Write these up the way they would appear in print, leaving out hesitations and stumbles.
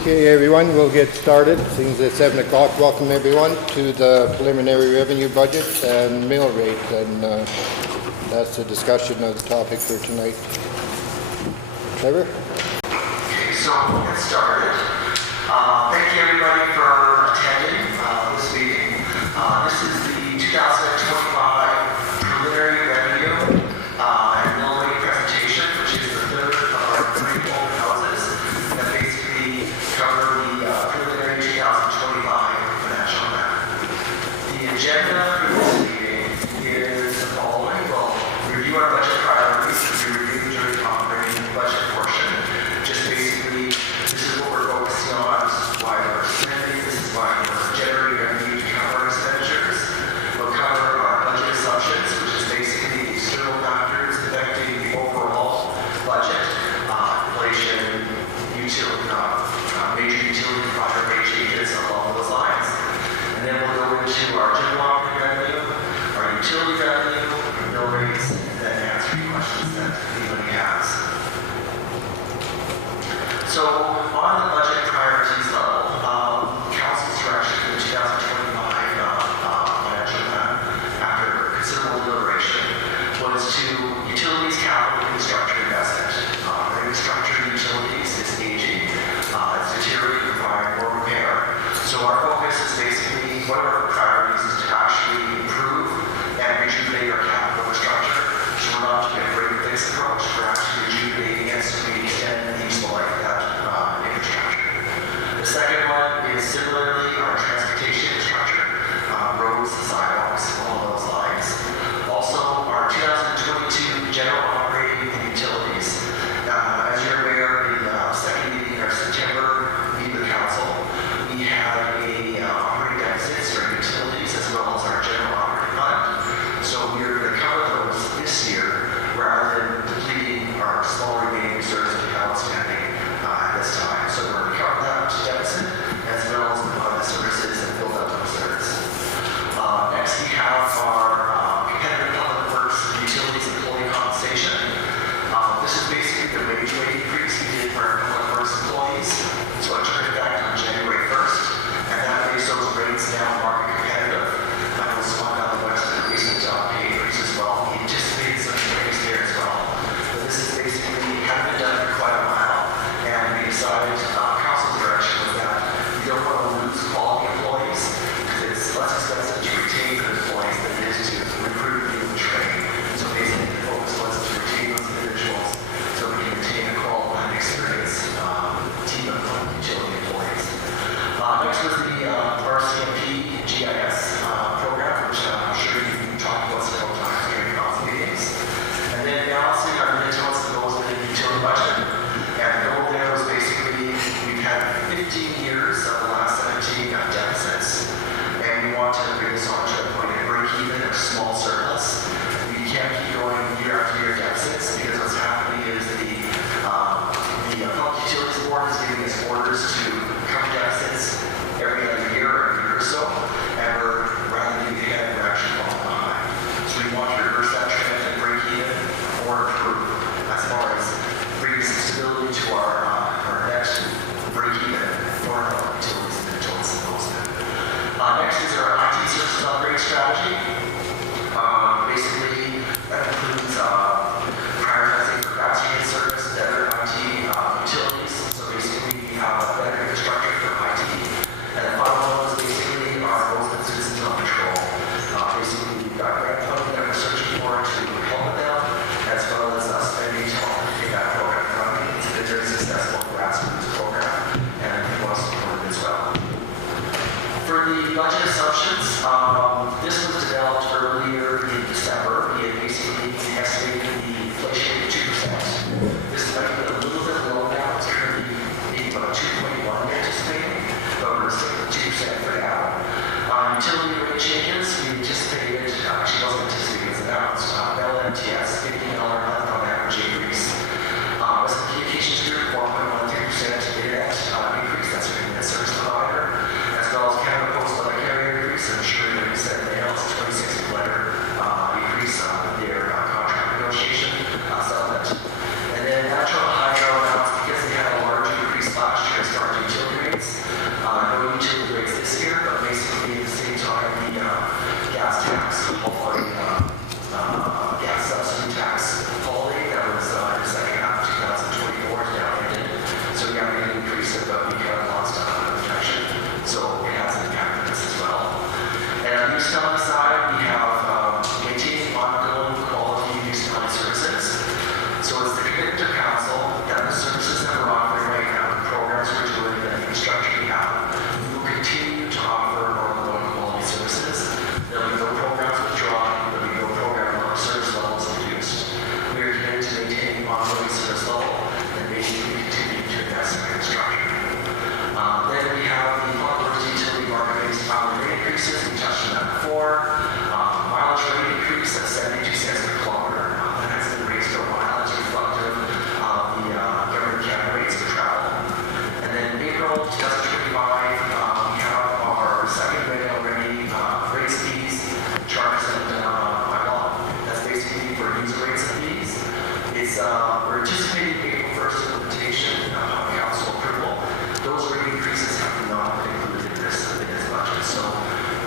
Okay, everyone, we'll get started. Things at 7 o'clock. Welcome, everyone, to the preliminary revenue budget and mill rate. And that's the discussion of the topic for tonight. Trevor? Okay, so we'll get started. Thank you, everybody, for attending this meeting. This is the 2025 preliminary revenue and mill rate presentation, which is the third of our three open houses that basically cover the preliminary 2025 financial map. The agenda for this meeting is the following. We'll review our budget priorities as we review during the operating budget portion. Just basically, this is what we're focusing on. This is why we're spending. This is why we're generating revenue to cover our expenditures. We'll cover our budget assumptions, which is basically the external factors affecting the overall budget, inflation, major utility project rate changes along those lines. And then we'll go into our general operating revenue, our utility revenue, mill rates, and then answer any questions that anybody has. So on the budget priorities level, Council's direction for the 2025 financial plan, after considerable deliberation, was to utilities capital infrastructure investment. The infrastructure of utilities is aging, it's deteriorating, requiring more repair. So our focus is basically, one of our priorities is to actually improve and rejuvenate our capital infrastructure. So we're not doing a break and fix approach, we're actually rejuvenating it so we extend the useful life of that infrastructure. The second one is similarly our transportation infrastructure, roads, sidewalks, along those lines. Also, our 2022 general operating and utilities. As you're aware, in the second meeting of September meeting of the council, we had a operating deficits for utilities as well as our general operating fund. So we're going to cover those this year rather than depleting our small remaining reserves that we have outstanding at this time. So we're going to cover that deficit as well as provide the services and build up those reserves. Next, we have our competitive public works utilities employee compensation. This is basically the wage rate increase we did for our public works employees. So it took effect on January 1st, and that makes those rates now market competitive. That was one out of the West and recent pay increase as well. We anticipated some increase there as well. But this is basically hadn't been done for quite a while, and we decided council's direction was that we don't want to lose quality employees because it's less expensive to retain good employees than it is to recruit new and train. So basically the focus was to retain those individuals so we can retain a qualified, experienced team of utility employees. Next was the RCMP GIS program, which I'm sure you've talked about several times during council meetings. And then balancing our Minitonas-Bowsman utility budget. And the goal there was basically we've had 15 years of the last 17 deficits, and we want to bring this on to a point of break even or small surplus. We can't keep going year after year deficits because what's happening is the Public Utilities Board is giving us orders to cover deficits every other year or so, and we're rather than ahead, we're actually falling behind. So we want to reverse that trend and break even or improve as far as bringing some stability to our next break even for our utilities and Minitonas-Bowsman. Next is our IT services upgrade strategy. Basically, that includes prioritizing capacity and service and other IT utilities. So basically, we have a better April 2025, we have our second rate already, raise fees charged by law. That's basically for user rates and fees. We're anticipating April 1st implementation, council approval. Those rate increases have not been included in this budget. So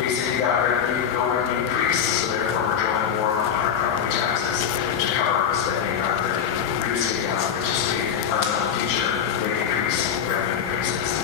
basically, got revenue, no revenue increase, so therefore we're drawing more on our property taxes to cover our spending rather than previously anticipated future rate increase, revenue increases.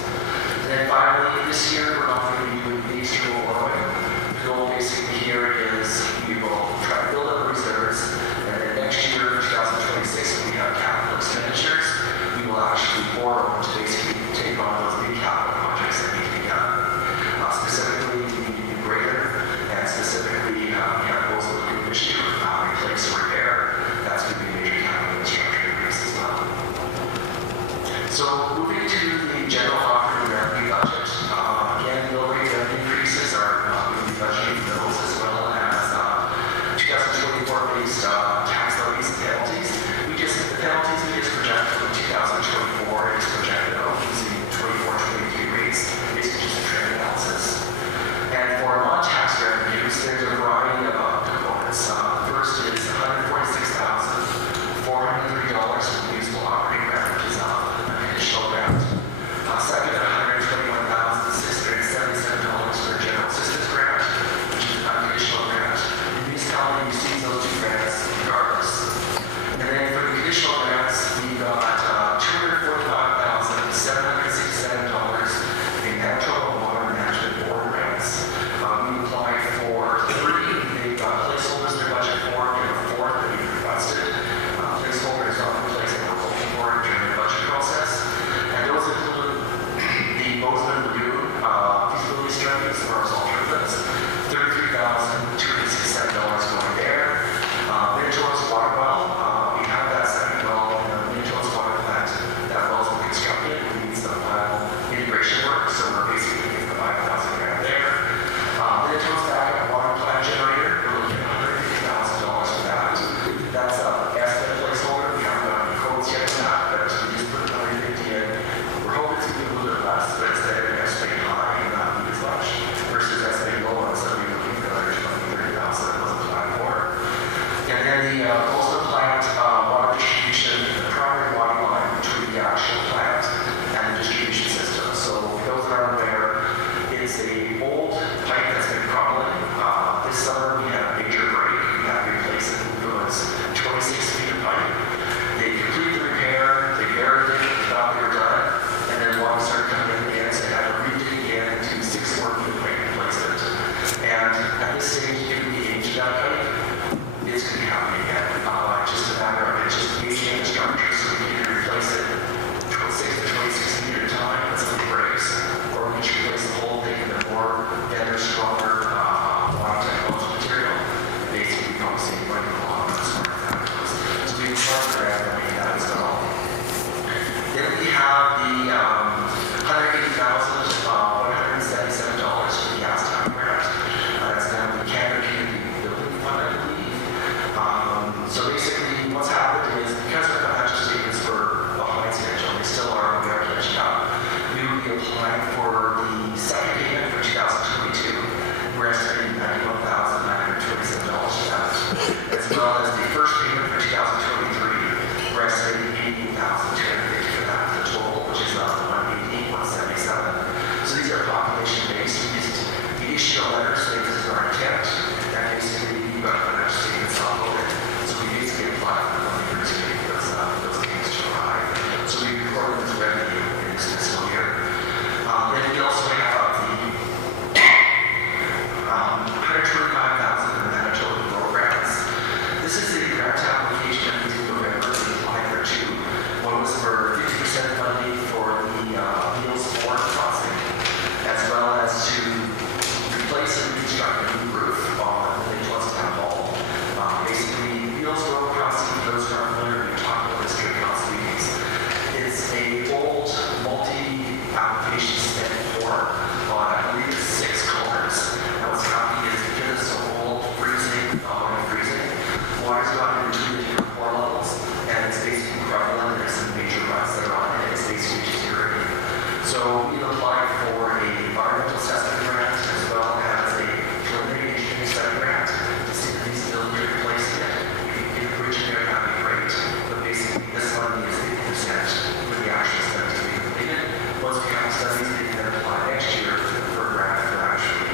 So we applied for a environmental assessment grant as well as a preliminary engineering study grant to see the feasibility of replacing it. If you get a bridge in there, that'd be great. But basically, this money is 50% for the actual studies to be completed. Once we have the studies, they can apply next year for a grant for actually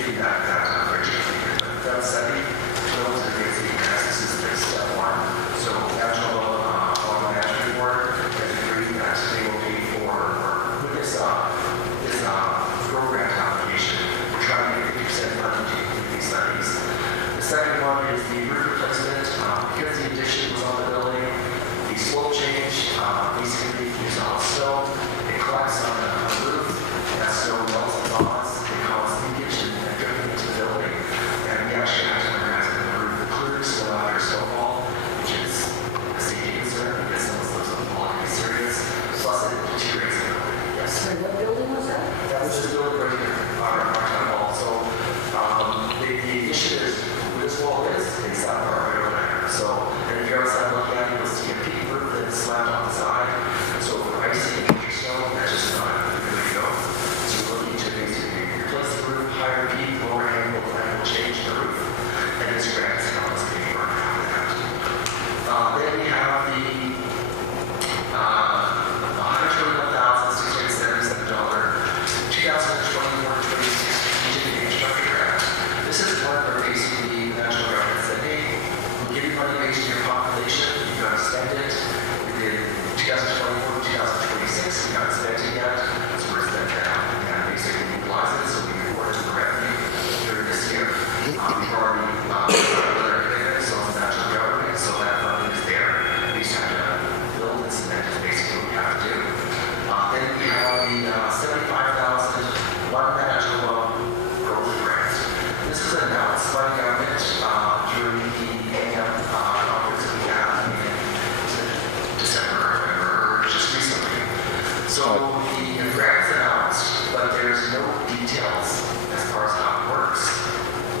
getting that bridge completed. But that study, those are basically grants. This is the step one. So National Water Management Board has agreed that they will pay for, or with this program application, we're trying to get 50% funding to complete these studies. The second one is the roof replacement. Because the addition was on the building, the slope change, basically there's all snow, it collects on the roof, that snow melts and thaws, it causes leakage and drifting into the building, and we actually have to organize the roof clear so that there's snowfall, which is a safety concern because some of those are falling serious, plus it deteriorates the building. Yes. And what building was that? That was the building right here, our town hall. So the issue is where this wall is, it's that part right over there. So, and if you're outside looking at it, you'll see a peak roof that's slapped on the side. So for icing and snow, that's just not a good way to go. So we're looking to basically replace the roof, higher peak, lower angle, and we'll change the roof. And this grant is how it's being worked out with that. Then we have the $121,677 2024-26 strategic infrastructure grant. This is one where basically the national government said, hey, we'll give you money based on your population, you've got to spend it. We did 2024-2026, we haven't spent it yet, so we're spending it out and basically utilize it, so we report to the revenue during this year. We've already other commitments, so it's the national government, so that funding is there. We just have to build and cement is basically what we have to do. Then we have the $75,000 one national growth grant. This is announced by the government during the AM conference that we had in December or just recently. So the grant is announced, but there's no details as far as how it works,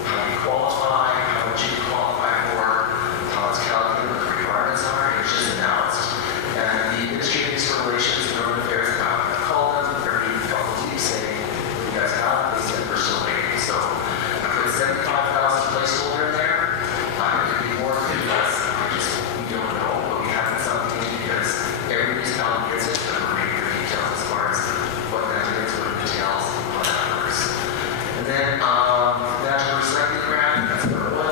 how you qualify, how much you qualify for, how it's calculated, what the requirements are. It's just announced. And the Ministry of External Relations and Government Affairs have called them every couple of weeks saying, you guys have, they said we're still waiting. So I put 75,000 placeholder in there. It could be more, could be less. We don't know, but we haven't something because every municipality gets it, but we're waiting for details as far as what that is, what it entails, and how that works. And then National Recycling Grant, that's number one.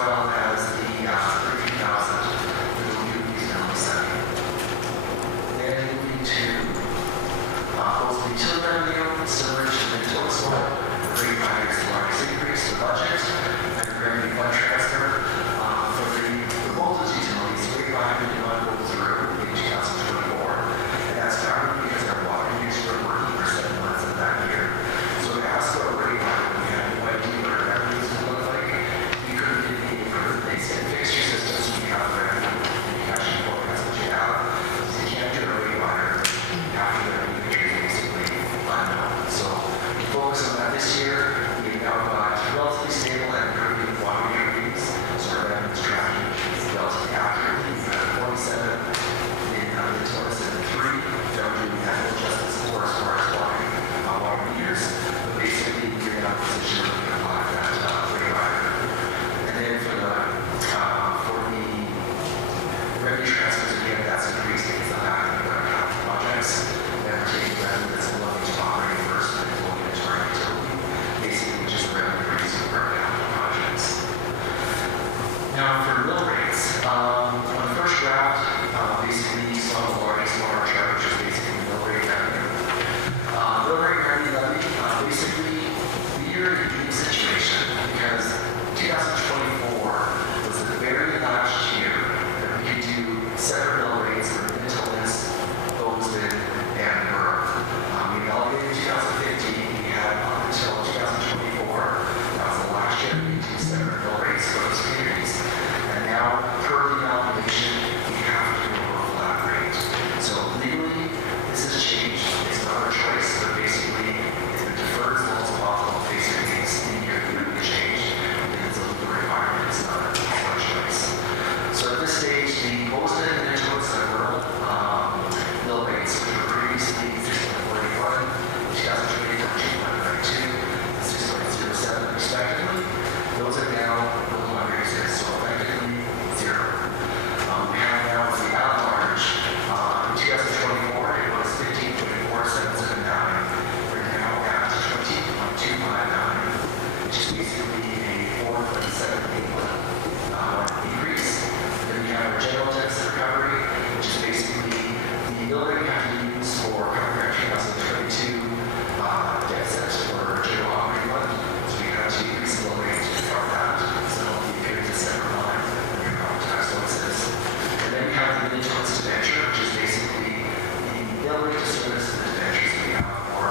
well as the 30,000 for the new economic study. Then moving to both the utility revenue, similar to the Minitonas-Bowsman, rate riders the largest increase in the budget, and the revenue fund transfer for both those utilities. Rate rider did not go through in 2024, and that's primarily because our water users were working for 7 months of that year. So we asked for a rate rider. We had no idea what our revenues would look like. We couldn't get any improvement. They said fix your system so you have revenue and you actually forecast what you have. So you can't do a rate rider after the revenue is basically unknown. So we focus on that this year. We now got relatively stable and improving water readings. So our revenue is tracking relatively accurately. We've got 47 in Minitonas and 3. Don't do annual adjustments for as far as water meters. But basically, we're in a position where we can apply that rate rider. And then for the revenue transfers, again, that's increased because of the fact that we've got capital projects. And we're taking revenue that's belonging to operating first and flowing into our utility. Basically, just revenue raising for our capital projects. Now, for mill rates, on the first draft, basically, you saw the largest bar chart, which is basically mill rate revenue. Mill rate revenue levy, basically, we are in a unique situation because 2024 was the very last year that we could do separate mill rates for Minitonas-Bowsman, and Borough. We validated in 2015, we had up until 2024, that was the last year we could do separate mill rates for those communities. And now, per the evaluation, we have to do a flat rate. So legally, this has changed. It's not our choice, but basically, it's been deferred as long as possible. Basically, it's in here, we don't get changed. It's a legal requirement. It's not our choice. So at this stage, the Bowsman and Minitonas and Rural mill rates, which were previously 6.41, 2020 2.92, and 6.07 respectively, those are now no longer exist. So effectively, zero. We have now the at-large. In 2024, it was 15.4779. We're now at 20.259, which is basically a 4.781 increase. Then we have our general deficit recovery, which is basically the mill rate we have to use for covering our 2022 deficit for general operating fund. So we have to increase the mill rate to cover that. So it'll be paid to separate line on your property tax notices. And then we have the Minitonas debenture, which is basically the mill rate to service the debentures we have for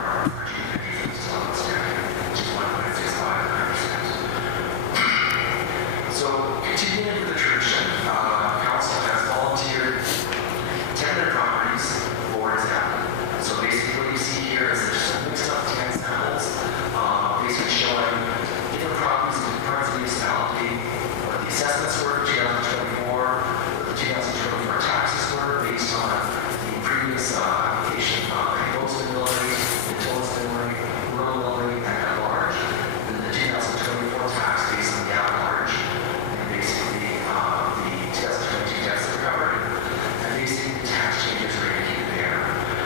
our debentures still outstanding, which is 1.659%. So continuing with the tradition, council has volunteered 10 of properties, for example. So basically what you see here is just a mixed up 10 samples, basically showing different properties in different parts of the municipality, what the assessments were for 2024, what the 2024 taxes were based on the previous application of the Bowsman mill rate, the Minitonas mill rate, rural mill rate, and at large, and the 2024 tax based on the at large, and basically the 2022 deficit recovery, and basically the tax changes rate to keep there.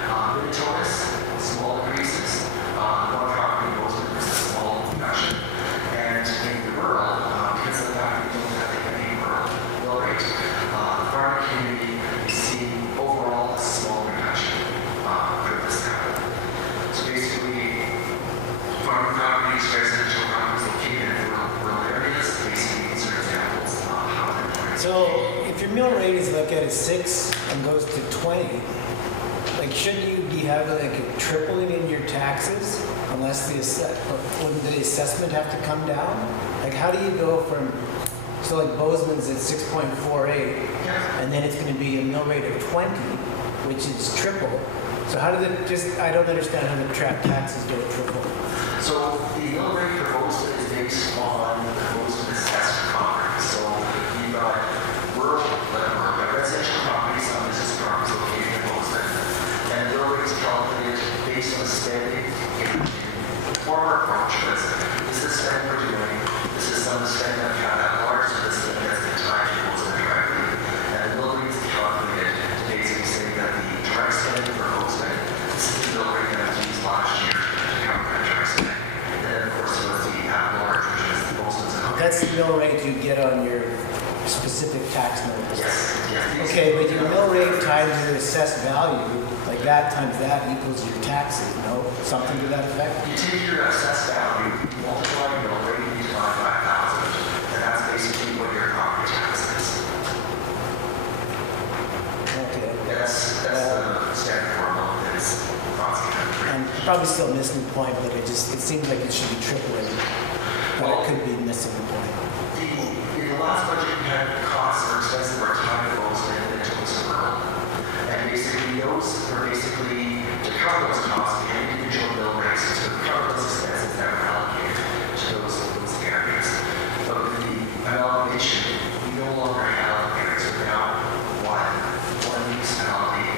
Minitonas, small increases. One property Bowsman is a small reduction. And in the rural, because of the fact that we don't have any rural mill rate, the farming community is seeing overall a small reduction for this capital. So basically, farming properties, residential properties located in rural areas, basically these are examples of how they're doing. So if your mill rate is like at a 6 and goes to 20, like shouldn't you be having like a tripling in your taxes unless wouldn't the assessment have to come down? Like how do you go from, so like Bowsman's at 6.48 and then it's going to be a mill rate of 20, which is triple. So how does it I don't understand how the taxes go triple. So the mill rate for Bowsman is based on the Bowsman assessed property. So you've got rural, residential properties, some business properties located in Bowsman. And the mill rate is calculated based on the spending in the former approach was this is spending we're doing, this is some of the spending that we have at large, so this is the has been tied to Bowsman directly. And the mill rate is calculated to basically say that the direct spending for Bowsman, this is the mill rate that was used last year to cover that direct spending. And then of course it was that's the mill rate you get on your specific tax notice. Yes. Okay, but your mill rate times your assessed value, like that times that equals your taxes, no? Something to that effect? You take your assessed value, multiply your mill rate, you divide by 1,000, and that's basically what your property tax is. Okay. That's the standard formula that is across the country. I'm probably still missing the point, but it seems like it should be tripling, but it could be missing the point. In the last budget, we had costs or expenses that were tied to those and Minitonas-Bowsman. And basically, those were basically to cover those costs, we had individual bill rates to cover those expenses that were allocated to those areas. But with the amalgamation, we no longer have areas. We're now one municipality,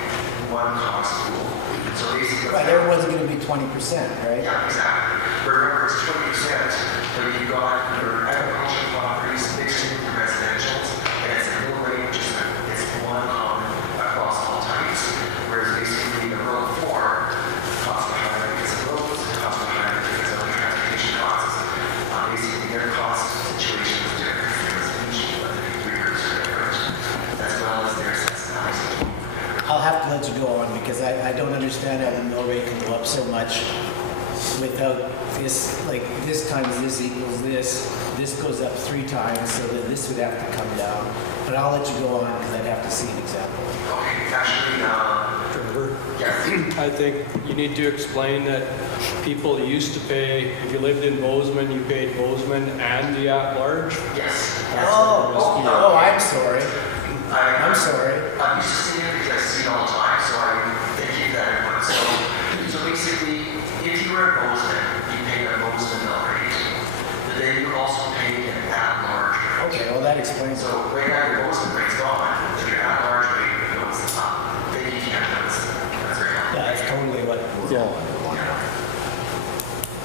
one cost pool. So basically, Right, everyone's gonna be 20%, right? yeah, exactly. But remember, it's 20%, but you've got your agricultural properties mixed in with your residentials, and it's a mill rate, it's one common across all types. Whereas basically the rural 4 costs are higher because of roads, costs are higher because of transportation costs. Basically their cost situation is different because each of the 3 years are different, as well as their assessed values. I'll have to let you go on because I don't understand how the mill rate can go up so much without this, like this times this equals this goes up 3 times, so that this would have to come down. But I'll let you go on because I'd have to see an example. Okay, actually, Trevor, yes. I think you need to explain that people used to pay, if you lived in Bowsman, you paid Bowsman and the at-large. Yes. Oh, I'm sorry. I'm sorry. I'm used to seeing it because I see it all the time, so I keep that in mind. So basically, if you were in Bowsman, you paid a Bowsman mill rate. But then you also paid an at-large rate. Okay, well that explains it. So right now your Bowsman rate's gone, so your at-large rate goes up. Then you can't notice it. That's very helpful. Yeah, that's totally what.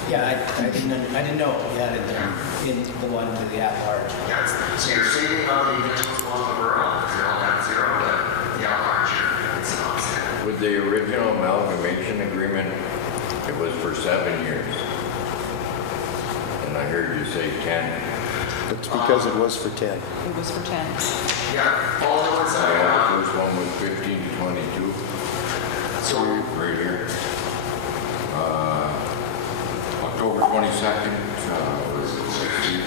Yeah, I didn't know you had it there in the one to the at-large. Yeah, so you're saving on the Minitonas-Bowsman rural, because they're all down 0, but the at-large, it's an offset. With the original amalgamation agreement, it was for 7 years. And I heard you say 10. It's because it was for 10. It was for 10. Yeah, all the ones that Yeah, are, the first one was 15 to 22, so right here. October 22nd was 16.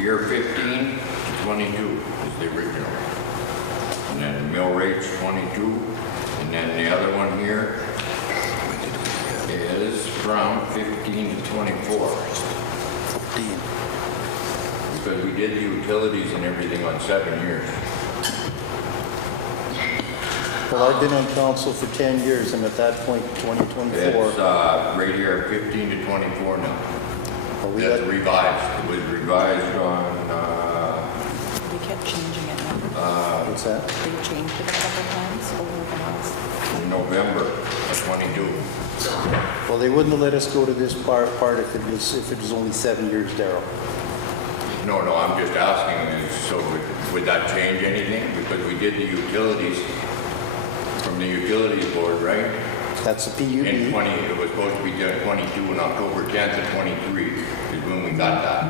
Year 15 to 22 is the original. And then the mill rate's 22. And then the other one here is from 15 to 24. 15. Because we did the utilities and everything on 7 years. Well, I've been on council for 10 years, and at that point, 2024, It's right here, 15 to 24 now. we That's had, revised. It was revised on, They kept changing it, remember? what's that? They changed it a couple times over the last. in November of 22. Well, they wouldn't have let us go to this part if it was only 7 years, Darrell. No, I'm just asking, so would that change anything? Because we did the utilities from the utilities board, right? That's the In PUD. 20, it was supposed to be done 22 on October 10th of 23 is when we got that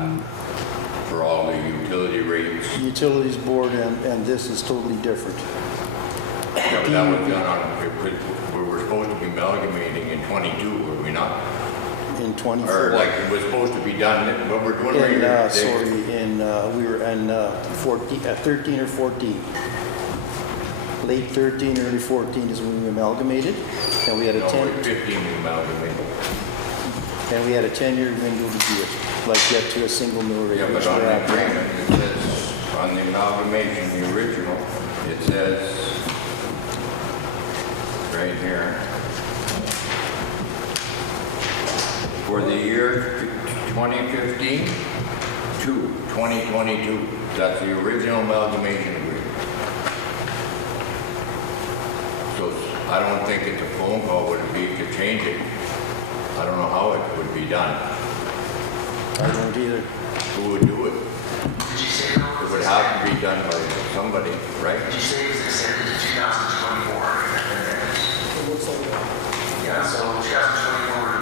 for all the utility rates. Utilities board and this is totally different. Yeah, but that was done on, we were supposed to be amalgamating in 22, were we not? In 24. Or like it was supposed to be done, what we're doing right here. We were in 13 or 14. Late 13, early 14 is when we amalgamated, and we had a No, 10, it's 15 we amalgamated. and we had a 10-year window to do it, like get to a single mill rate. Yeah, which but on we're the at now. agreement, it says, on the amalgamation, the original, it says, right here, for the year 2015 to 2022, that's the original amalgamation agreement. So I don't think it's a phone call would it be to change it. I don't know how it would be done. I don't either. Who would do it? did you say no? It would have to be done by somebody, right? Did you say it was extended to 2024? It looks like that. Yeah, so 2024 would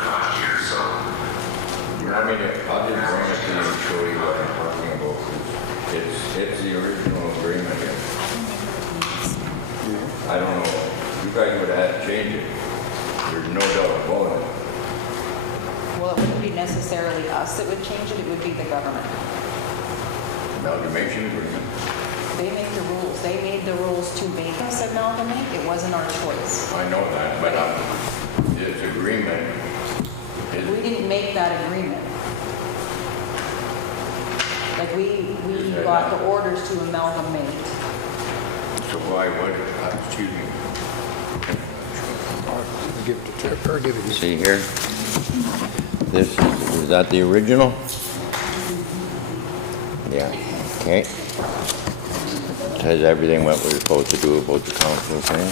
want me to, I'll just bring it to you and show you what I'm talking about. It's the original agreement. I don't know, you guys would have had to change it. There's no doubt about it. Well, it wouldn't be necessarily us that would change it, it would be the government. Amalgamation agreement. They make the rules. They made the rules to make us amalgamate. It wasn't our choice. I know that, but this agreement is, We didn't make that agreement. Like, we got the orders to amalgamate. so why would it, excuse me. Give it to Trip, or give it to See here? This, is that the original? Yeah, okay. Says everything what we're supposed to do about the council thing.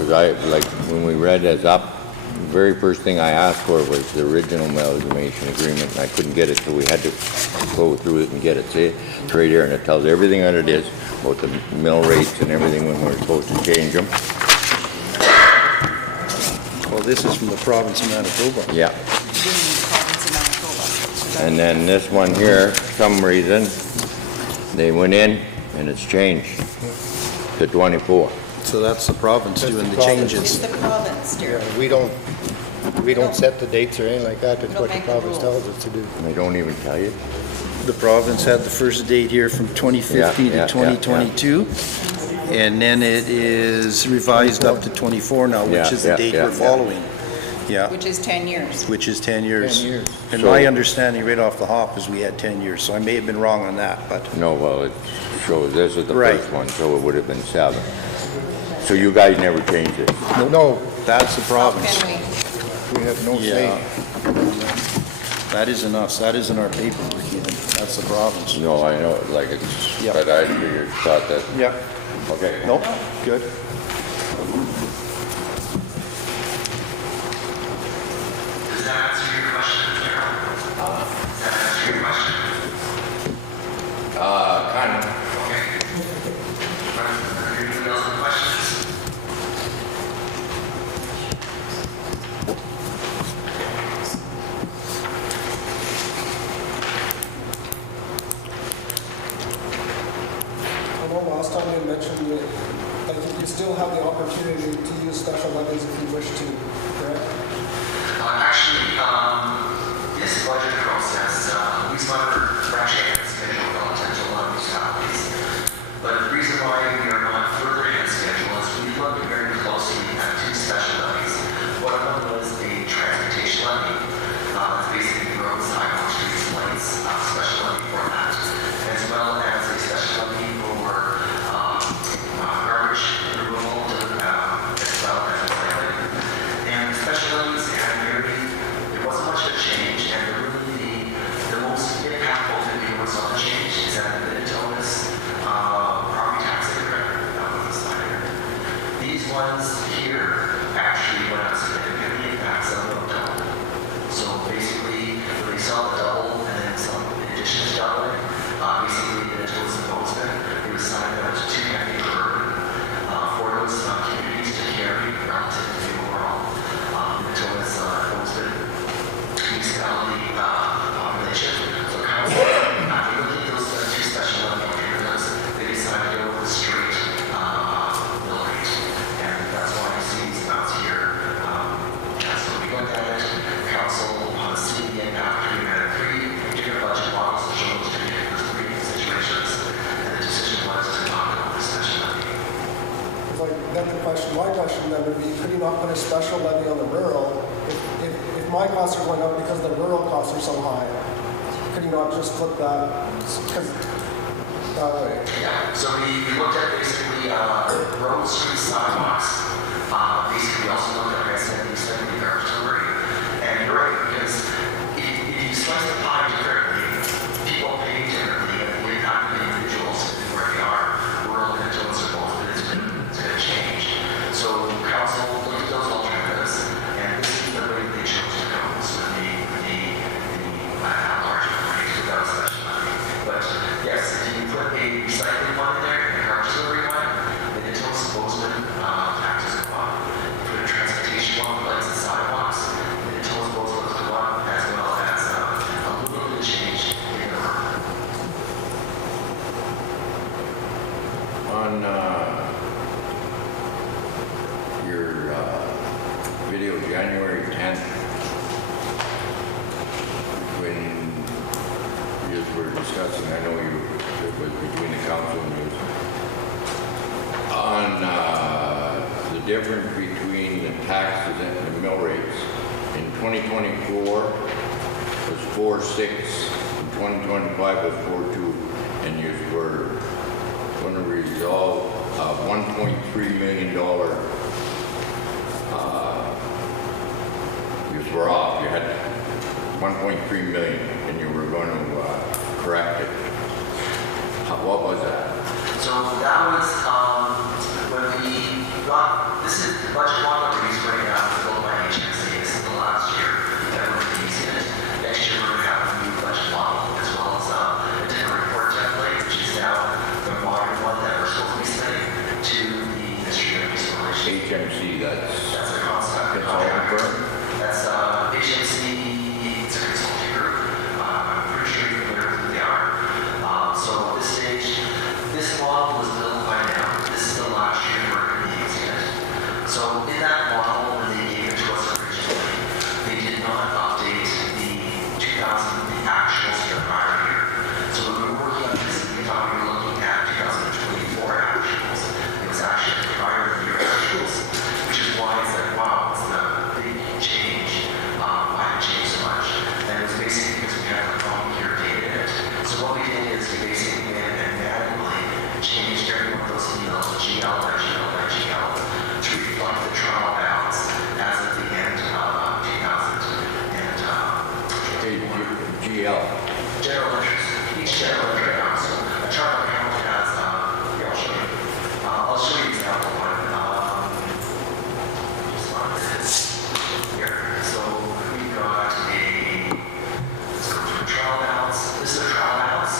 Because like, when we read this up, the very first thing I asked for was the original amalgamation agreement, and I couldn't get it, so we had to go through it and get it. See, it's right here, and it tells everything that it is, about the mill rates and everything when we're supposed to change them. Well, this is from the province of Manitoba. Yeah. And then this one here, for some reason, they went in and it's changed to 24. So that's the province That's doing the the province. It's changes. the province, dear. Yeah, we don't set the dates or anything like that. That's No, what the make the province rules. tells us to do. They don't even tell you. The province had the first date here from 2015 Yeah, yeah, to 2022. And then it is revised up to 24 now, which Yeah, is the yeah, date yeah, we're yeah. following. Yeah, Which is 10 years. which is 10 years. 10 years. And So- my understanding right off the hop is we had 10 years, so I may have been wrong on that, but No, well, it shows this is the Right. first one, so it would have been 7. So you guys never changed it? No, that's the province. Can we? we have no say. Yeah. That isn't us, that isn't our paperwork even, that's the province. No, I know, like it's, Yeah. but I figured, thought that, Yeah, okay. nope, good. Does that answer your question, Carol? Does that answer your question? Kind of. Okay. Anyone else have questions? I know last time you mentioned that, like, you still have the opportunity to use special levies if you wish to, correct? Actually, this budget process, we never actually had scheduled relative to a lot of these topics. But the reason why we are not further ahead schedule is we looked very closely at 2 special levies. One of them was a transportation levy, it's basically road, sidewalk, streets, lights, special levy for that, as well as a special levy for garbage removal, as well as recycling. And the special levies had very, there wasn't much of a change, and really the most impactful to me was on the change is that the Minitonas property tax increment that was decided. These ones here actually went up significantly, in fact, some of them doubled. So basically, when they saw the double and then some in addition to doubling, basically Minitonas-Bowsman, it was decided that it was too heavy a burden for those communities to carry relative to the overall Minitonas-Bowsman municipality population. So council, after looking at those 2 special levy alternatives, they decided to go with the straight mill rate. And that's why you see these amounts here. So we looked at it, council, seeing the impact, we had 3 different budget models to show those 3 different situations. And the decision was to not go with the special levy. It's like, then the question, my question then would be, could you not put a special levy on the rural? If my costs are going up because the rural costs are so high, could you not just flip that? Because, Yeah, so we looked at basically roads, streets, sidewalks. Basically, we also looked at, like I said, the extent of the garbage delivery. And you're right, because if you slice the pie differently, people pay differently, and the impact of the individuals and where they are, rural and Minitonas are both, but it's going to change. So council looked at those alternatives, and this is the way they chose to go. So the at-large rate without a special levy. But yes, if you put a recycling one in there and a garbage delivery one, then Minitonas-Bowsman taxes go up. Put a transportation deal, January 10th, when you were discussing, I know it was between the council and you, on the difference between the taxes and the mill rates. In 2024 was 4.6, in 2025 was 4.2, and you were going to resolve a $1.3 million. You were off. You had 1.3 million, and you were going to correct it. What was that? So that was when we got, this is the budget model that we bringing out built by HMC. This is the last year that we're using it. Next year we're going to have a new budget model as well as a different report template, which is now the modern one that we're supposed to be sending to the Ministry of Municipal Relations. HMC, that's That's a concept. consulting firm? That's HMC, it's a consulting group. I'm pretty sure you're familiar with who they are. So at this stage, this model was built by now. This is the last year we're going to be using it. So in that model, when they gave it to us originally, they did not update the 2000, the actuals for the prior year. So when we were working on this, we thought we were looking at 2024 actuals. It was actually the prior year actuals, which is why it's like, wow, it's a big change. Why it changed so much? And it was basically because we had the wrong year data in it. So what we did is we basically went and manually changed every one of those emails to GL by GL by GL to reflect the trial balance as of the end of 2000 and GL. general entries. Each general entry account. So a trial account has, yeah, I'll show you an example one. Just on this here. So we got let's go to a trial balance. This is a trial balance.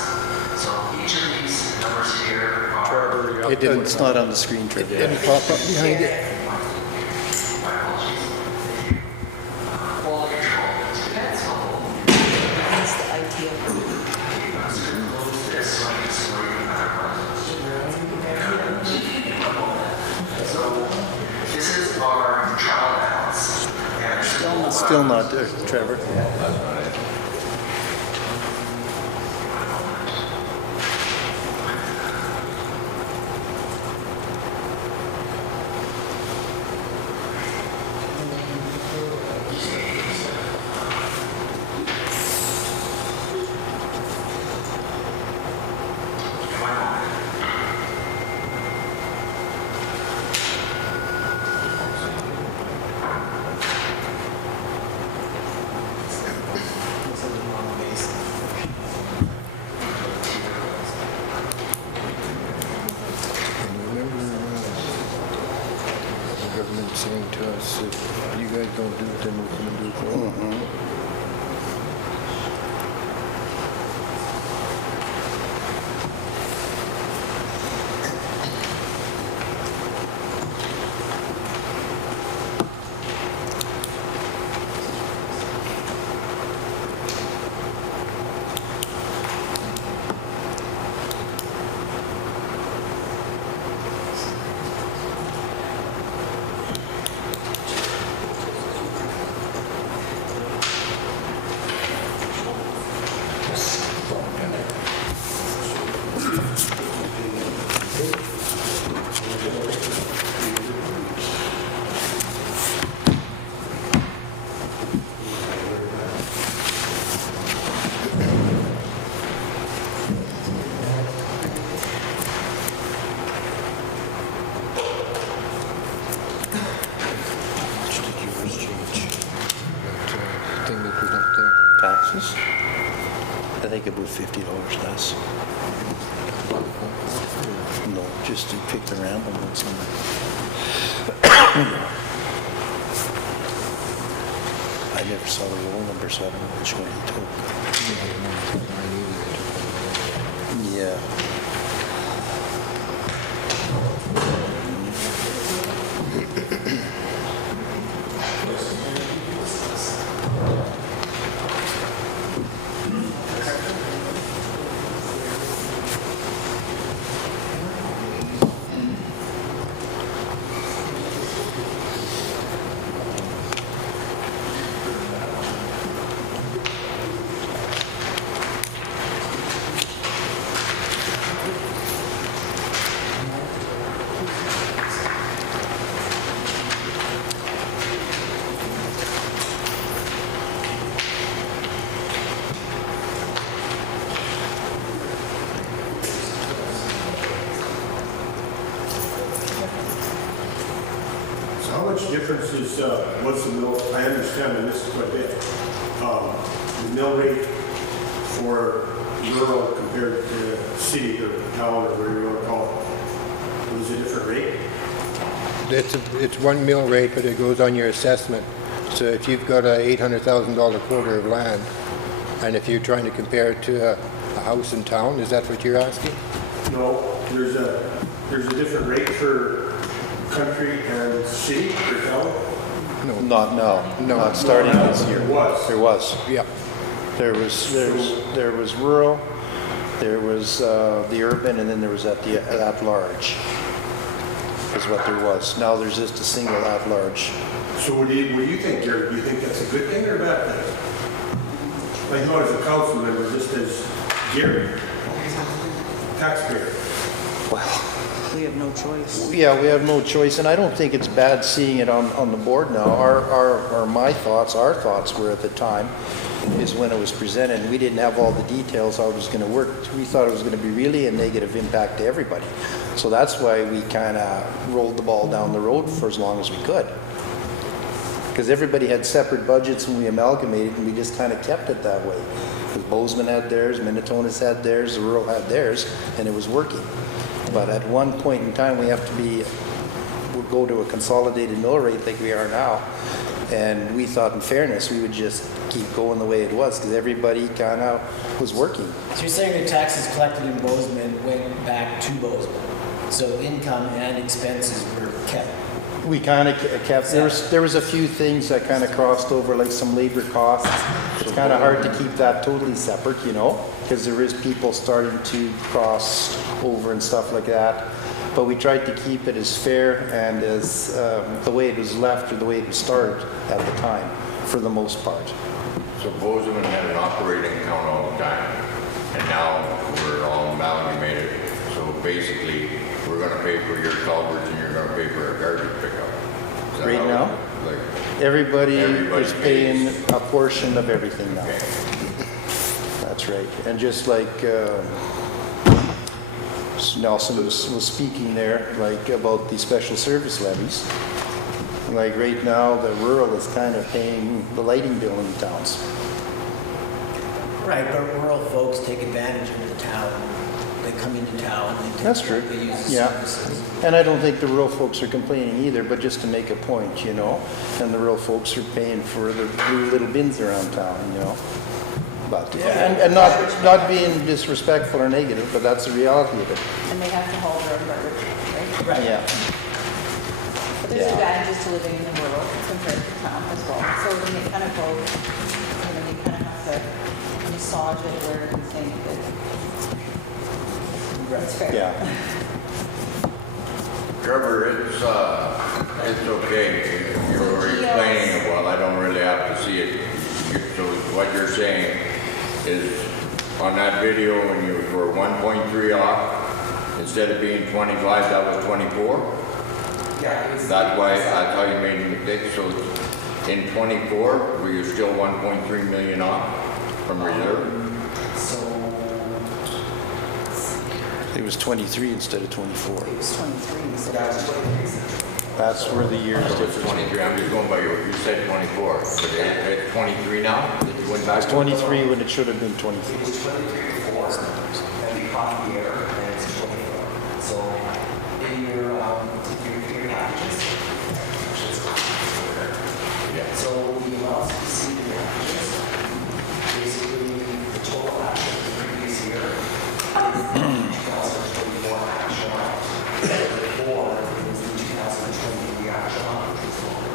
So each of these numbers here are. It didn't, It's not on the screen, Trevor. didn't pop up behind it. My apologies. Quality control. That's the idea. Close this so I can explain So this is our trial balance. And Still not there, Trevor. That's not it. And remember, the government saying to us, if you guys don't do it, then we're going to do it for you. Thing they put up there. Taxes? I think about $50 less. No, just to pick the random ones. I never saw the roll number, so I don't know which one he took. Yeah. is, what's the mill, I understand, and this is quite a bit, the mill rate for rural compared to city or town or whatever you want to call it? What is a different rate? It's one mill rate, but it goes on your assessment. So if you've got a $800,000 quarter of land, and if you're trying to compare it to a house in town, is that what you're asking? No, there's a different rate for country and city or town? No. Not now, No. not starting this year. There was. There was. Yeah. There was rural, there was the urban, and then there was at large, is what there was. Now there's just a single at large. So what do you think, Jared? Do you think that's a good thing or a bad thing? Like not as a council member, just as Gary, taxpayer. Well, We have no choice. yeah, we have no choice, and I don't think it's bad seeing it on the board now. Our thoughts were at the time, is when it was presented, and we didn't have all the details how it was gonna work. We thought it was gonna be really a negative impact to everybody. So that's why we kinda rolled the ball down the road for as long as we could. Because everybody had separate budgets and we amalgamated, and we just kinda kept it that way. Because Bowsman had theirs, Minitonas had theirs, the rural had theirs, and it was working. But at one point in time, we'll go to a consolidated mill rate like we are now. And we thought in fairness, we would just keep going the way it was, because everybody kind of was working. So you're saying the taxes collected in Bozeman went back to Bozeman? So income and expenses were kept? We kind of kept, there was a few things that kind of crossed over, like some labor costs. It's kind of hard to keep that totally separate, you know, because there is people starting to cross over and stuff like that. But we tried to keep it as fair and as the way it was left or the way it was started at the time, for the most part. So Bozeman had an operating account all the time, and now we're all amalgamated. So basically, we're gonna pay for your culverts and you're gonna pay for our garbage pickup. Is that Right how- now? Like, Everybody Everybody is paying pays. a portion of everything now. okay. That's right. And just like Nelson was speaking there, like about the special service levies, like right now, the rural is kind of paying the lighting bill in the towns. Right, but rural folks take advantage of the town. They come into town. They take- That's true. They use the Yeah. services. And I don't think the rural folks are complaining either, but just to make a point, you know, and the rural folks are paying for the blue little bins around town, you know. But, and not being disrespectful or negative, but that's the reality of it. And they have to haul their own garbage, right? Right. Yeah. But there's Yeah. advantages to living in the rural compared to town as well. So when you kind of go, you kind of have to massage it where you think that it's fair. Yeah. Trevor, it's okay. You were explaining it well. I don't really have to see it. So what you're saying is, on that video, when you were 1.3 off, instead of being 25, that was 24? Yeah, it's. That's why, that's how you made a mistake. So in 24, were you still 1.3 million off from reserve? So, It was 23 instead of 24. It was 23, so that was 23. That's where the years It was difference. 23, I'm just going by you said 24. But it's 23 now? That you went back It's to? 23 when it should have been It 23. was 23 before, and we caught the error, and it's 24. So, in your packages, Yeah. so the amounts you see in your packages, basically the total action of the previous year is the 2024 action amount. Before, it was the 2023 action amount, which was lower.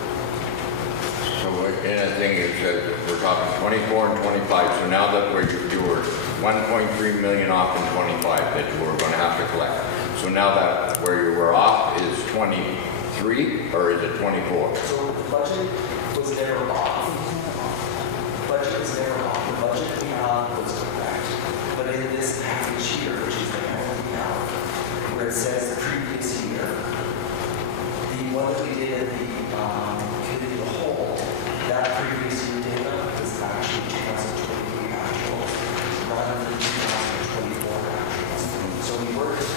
So in a thing, it says we're talking 24 and 25. So now that you were 1.3 million off in 25 that you were going to have to collect. So now that where you were off is 23 or is it 24? So the budget was never off. Budget was never off. The budget we had was correct. But in this package here, which is the one we have, where it says the previous year, the one that we did at the committee of the whole, that previous year data was actually 2023 actuals, rather than 2024 actuals. So we worked,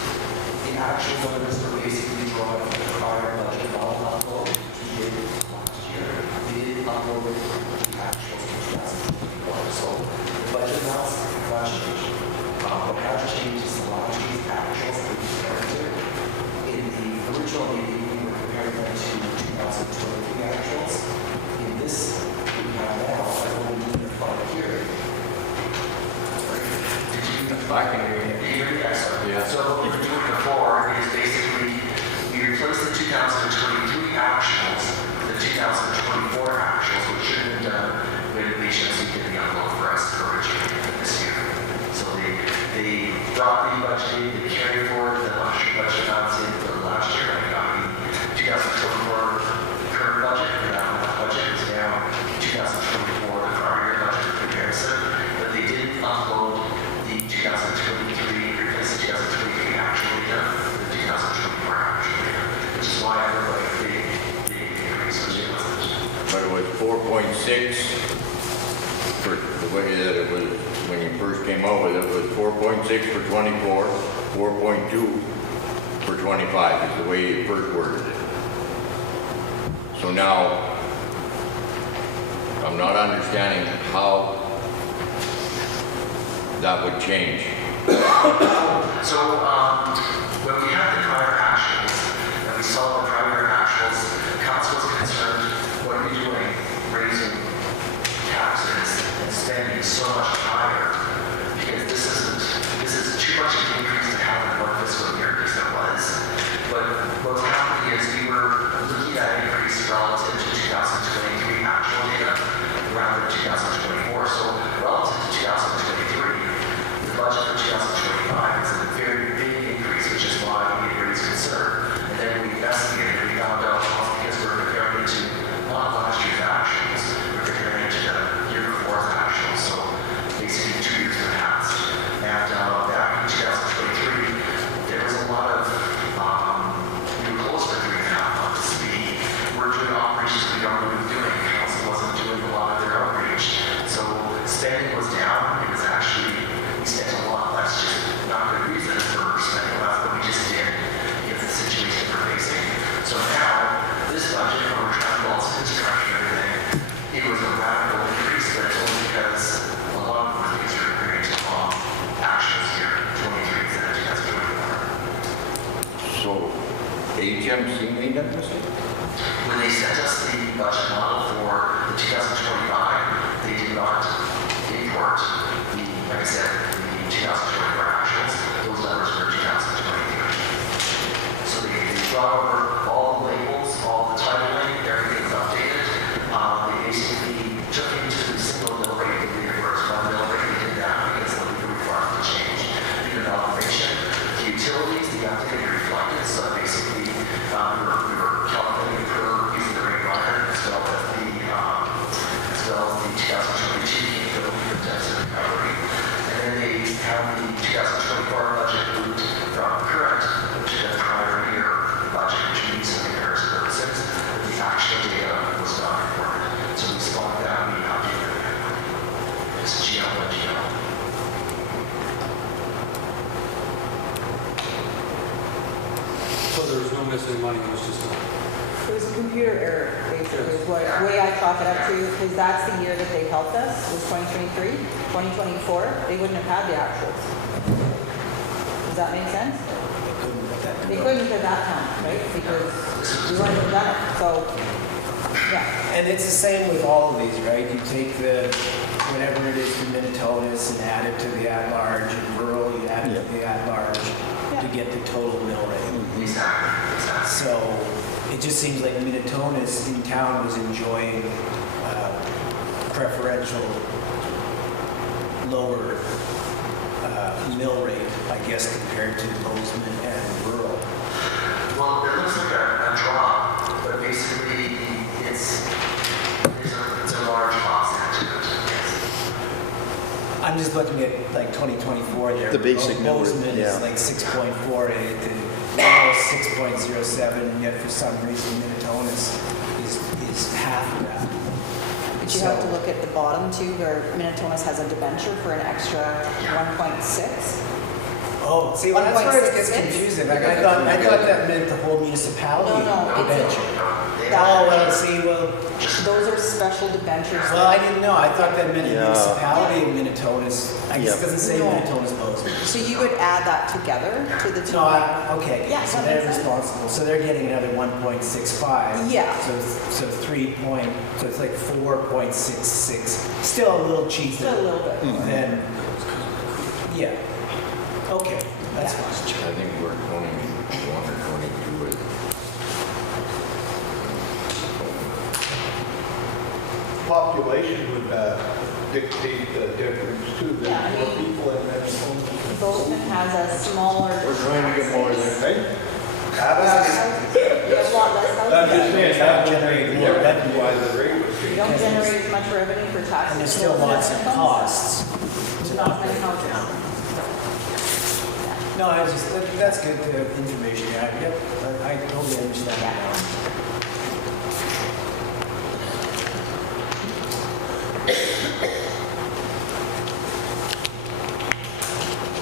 the actual numbers were basically drawing from the prior budget all upload, which we did last uploaded actuals in 2021. So the budget amounts have not changed. What has changed is the last year's actuals that we compared to. In the original meeting, we were comparing them to 2023 actuals. In this, we have now, I will do the public hearing. I can hear you. Yeah. So what we've been doing before is basically, we replaced the 2023 actuals with the 2024 actuals, which should have been done when we should see the upload for us originally this year. So they brought the budget, they carried forward the last year budget balance in for last year, like got the 2024 current budget, for that budget is now 2024, the prior year budget comparison, but they didn't upload the 2023, replace the 2023 actual data with the 2024 actual data, which is why I look like a big increase, which it wasn't. But it was 4.6 for the way that it was, when you first came out with it, was 4.6 for 24, 4.2 for 25 is the way you first worded it. So now, I'm not understanding how that would change. So, when we had the prior actuals, and we saw the prior actuals, council was concerned, what are we doing, raising taxes and spending so much higher? Because this is too much of an increase to have in one fiscal year, because it was. But what was happening is we were looking at an increase relative to 2023 actual data rather than 2024. So relative to 2023, the budget for 2025 is a very big increase, which is why we raised concern. And then we investigated, we found out because we're comparing it to not last year's actuals, we're comparing it to the year before's actuals, so basically 2 years in the past. And back in 2023, there was a lot of, we were close to 3.5 months. We were doing operations we don't really doing. Council wasn't doing a lot of their outreach. So spending was down. It was actually, we spent a lot less, just not good reasons for spending less, but we just did because of the situation we're facing. So now, this budget, when we're trying to also construction everything, it was a radical increase, but it's only because a lot of the things are experiencing long actions here, 23 instead of 2024. So, HMC made that mistake? When they sent us the budget model for the 2025, they did not import the, like I said, the 2024 actuals. Those numbers were 2023. So they brought over all the labels, all the titling, everything's updated. They basically took into the single mill rate, the reimbursed one mill rate. They did that because the legal requirement changed. Unit operation, the utilities, the updated reflected. So basically, we were calculating per using the rate rider as well as the 2022 capability for deficit recovery. And then they have the 2024 budget moved from current to the prior year budget, which means for comparison purposes, that the actual data was not reported. So we spot that, we updated it. It's GL by GL. So there was no missing money, it was just It was a computer error, basically, is what, way I chalk it up to, because that's the year that they helped us, was 2023. 2024, they wouldn't have had the actuals. Does that make sense? They couldn't at that time, right? Because we wouldn't have done it, so, yeah. And it's the same with all of these, right? You take the, whatever it is for Minitonas and add it to the at-large, and rural, you add it to the at-large to get the total mill rate. Exactly. So it just seems like Minitonas in town was enjoying preferential lower mill rate, I guess, compared to Bowsman and rural. Well, it looks like a drop, but basically it's a large cost to it. I'm just looking at like 2024 there. The basic mill rate, Bowsman yeah. is like 6.48 and now 6.07, yet for some reason Minitonas is half of that. But you have to look at the bottom too, where Minitonas has a debenture for an extra 1.6. Oh, see, well, that's where it gets 1.66? confusing. Like, I thought that meant the whole municipality No, it's a- debenture. They Oh, have- well, see, well, Those are special debentures. Well, I didn't know. I thought that meant a Yeah. municipality of Minitonas. I guess Yeah. it doesn't say No. Minitonas-Bowsman. So you would add that together to the two. No, okay. Yeah, So that they're makes sense. responsible. So they're getting another 1.65. Yeah. So so it's like 4.66. Still a little cheaper. Still a little bit. Than, yeah. Okay, that's fine. I think we're 21 or 22 with. Population would dictate the difference too. There's Yeah, I more mean- people in Minnesota. Bozeman has a smaller. We're trying to get more than, right? You have a lot less I'm houses. just saying, that would Generate make more more revenue. why the rate was. You don't generate as much revenue for taxes. And there's still lots of costs. There's not as many houses. No, I just, that's good information. Yep, I totally understand that now.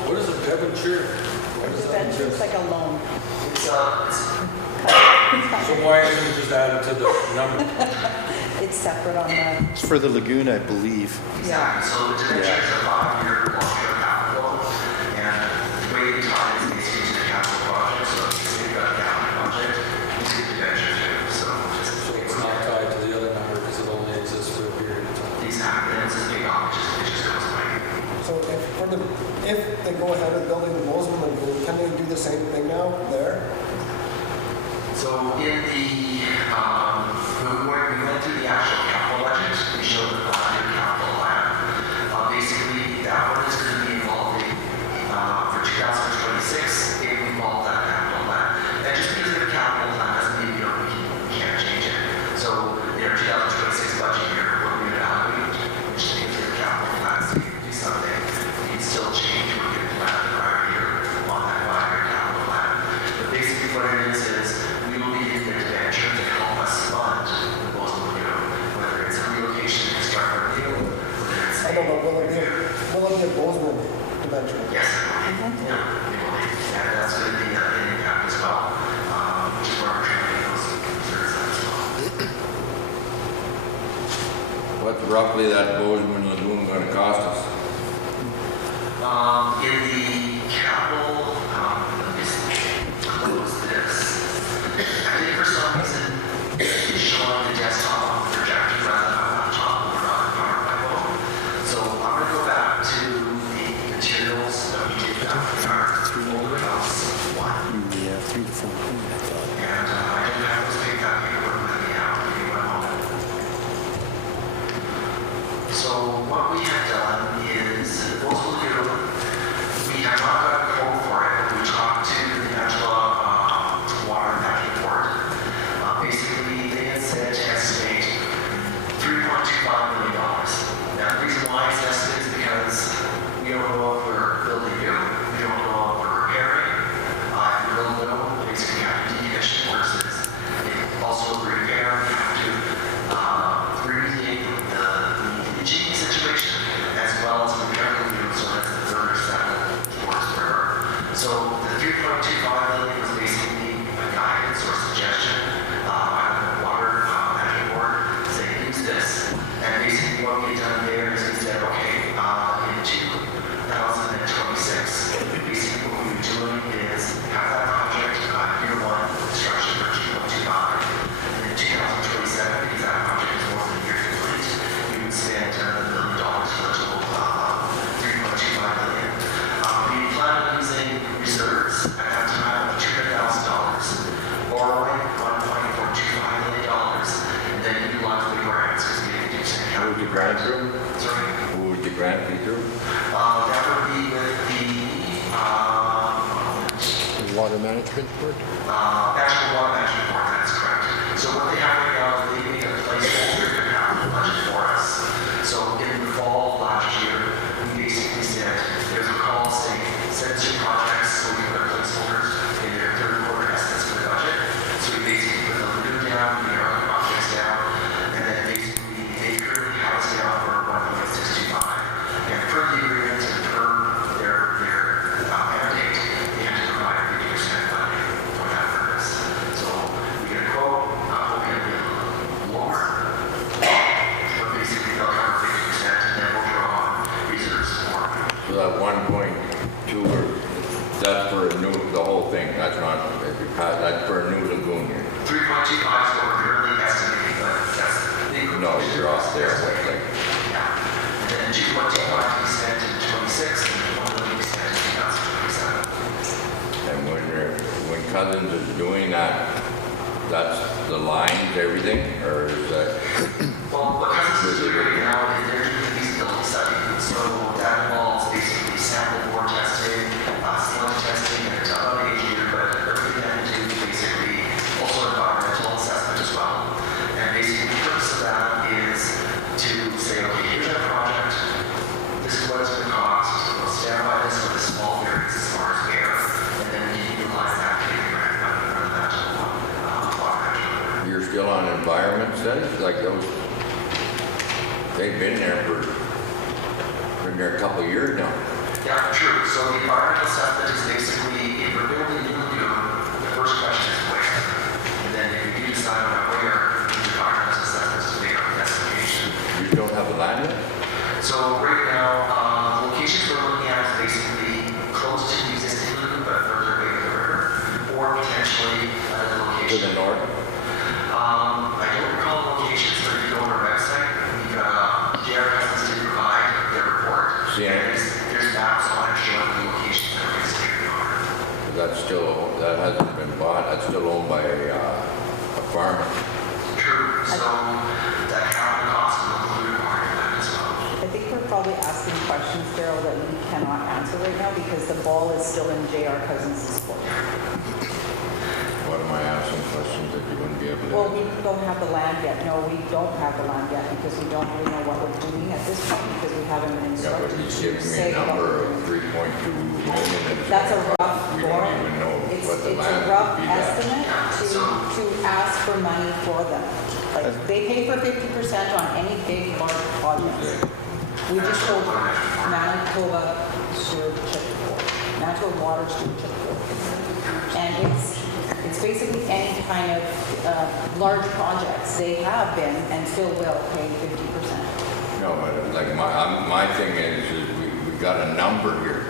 What is a debenture? Debenture is like a loan. It's, So why isn't it just added to the number? It's separate on the, It's for the lagoon, I believe. yeah. so the debenture is a 5-year long-term capital, and the way it ties is into the capital project, so if you've got a capital project, you see the debenture too, so just. So it's not tied to the other number because it only exists for a period of time. Exactly, and it's just big off, it just goes away. So if they go ahead with building the Bozeman Lagoon, can they do the same thing now there? So in the, when we went through the actual capital budget, we showed the 5-year capital plan. Basically, that one is going to be evolving for 2026, it will involve that capital plan. And just because of the capital plan doesn't mean we can't change it. So in our 2026 budget year, when we evaluate, which means the capital plans to do something, we can still change what we had planned the prior year on that 5-year capital plan. But basically what it is we will be using the debenture to help us fund the Bozeman Lagoon, whether it's a relocation to construct our field, whether it's I don't know, will it be a Bozeman debenture? yes, it will be. Yeah, it will be. And that's going to be an impact as well, which is where we're trying to get those reserves at as well. What's roughly that Bozeman Lagoon gonna cost us? In the capital, let me just close this. I think for some reason, it's showing the desktop on the projector rather than on the laptop or on my phone. So I'm going to go back to the materials that we did back in our older house one. Yeah, 3 to 4. I thought. And I didn't have to take that paperwork with me out. Give me one moment. So what we have done is, most of you, we have not got a quote for it. We talked to the Angela Water Management Board. Basically, they had said to estimate $3.25 million. Now, the reason why it's estimated is because we don't know if we're building new, we don't know if we're repairing. If we build new, basically we have to decommission versus if also repair, we have to remediate the leaching situation as well as repair the lagoon so that the river settle towards the river. So the 3.25 million was basically a guidance or suggestion by the Water Management Board saying use this. And basically what we had done there is we said, okay, in 2026, basically what we were doing is have that project year one construction for 2.25. And in 2027, because that project is more than a year complete, we would spend $1 million for a total of 3.25 million. We planned on using reserves at that time of $200,000, borrowing $1.425 million, and then utilizing the grants because we didn't do some Who would the grant through? Sorry. Who would the grant be through? That would be with the Water Management Board? National Water Management Board, that's correct. So what they have right now is they made a placeholder in their capital budget for us. So in the fall of last year, we basically said, there's a call saying, send us your projects, so we put our placeholders in their third quarter estimates for the budget. So we basically put the lagoon down, we put our other projects down, and then basically they currently have us down for 1.625. And per the agreement and per their mandate, they have to provide 50% funding for that purpose. So we get a quote, hopefully it'll be a little lower, That's for a new lagoon here. 3.25 is what we're currently estimating, but that's the. No, you're off there, that's like, Yeah. And then 2.25 to be spent in 26, and 1 million to be spent in 2027. and when Cousins is doing that, that's the lines, everything, or is that? Well, what Cousins is doing right now is they're doing a feasibility study. So that involves basically sample bore testing, sludge testing, and it's about an 8 year, but everything that they do is basically also environmental assessment as well. And basically the purpose of that is to say, okay, here's our project, this is what it's going to cost, we'll stand by this with a small variance as far as air, and then we can utilize that to get grant money from that water management. You're still on environment studies, like those, they've been there a couple of years now. Yeah, true. So the environmental assessment is basically, if we're building a new lagoon, the first question is where? And then if you decide on where, the environmental assessment is made on destination. You don't have a land yet? So right now, locations we're looking at is basically close to the existing lagoon, but further away from the river, or potentially another To location. the north? I don't recall the locations, but if you go on our website, we've got, JR Cousins did provide their report. Yeah. There's maps on it showing the locations that are listed on. That's still, that hasn't been bought, that's still owned by a farmer. True, so that capital cost will include part of that as well. I think we're probably asking questions, Daryl, that we cannot answer right now because the ball is still in J.R. Cousins' court. What am I asking questions that you wouldn't be able to? Well, we don't have the land yet. No, we don't have the land yet because we don't really know what we're doing at this point because we haven't been Yeah, but instructed he's to giving me say a what number we're of doing. 3.2 million. and That's a rough We don't going. even know It's what the a land rough would be that. estimate to ask for money for them. Like, they pay for 50% on any big, large projects. We just told Manitoba Stewardship Board, Manitoba Water Stewardship Board. And it's basically any kind of large projects. They have been and still will pay 50%. No, but like my thing is we got a number here.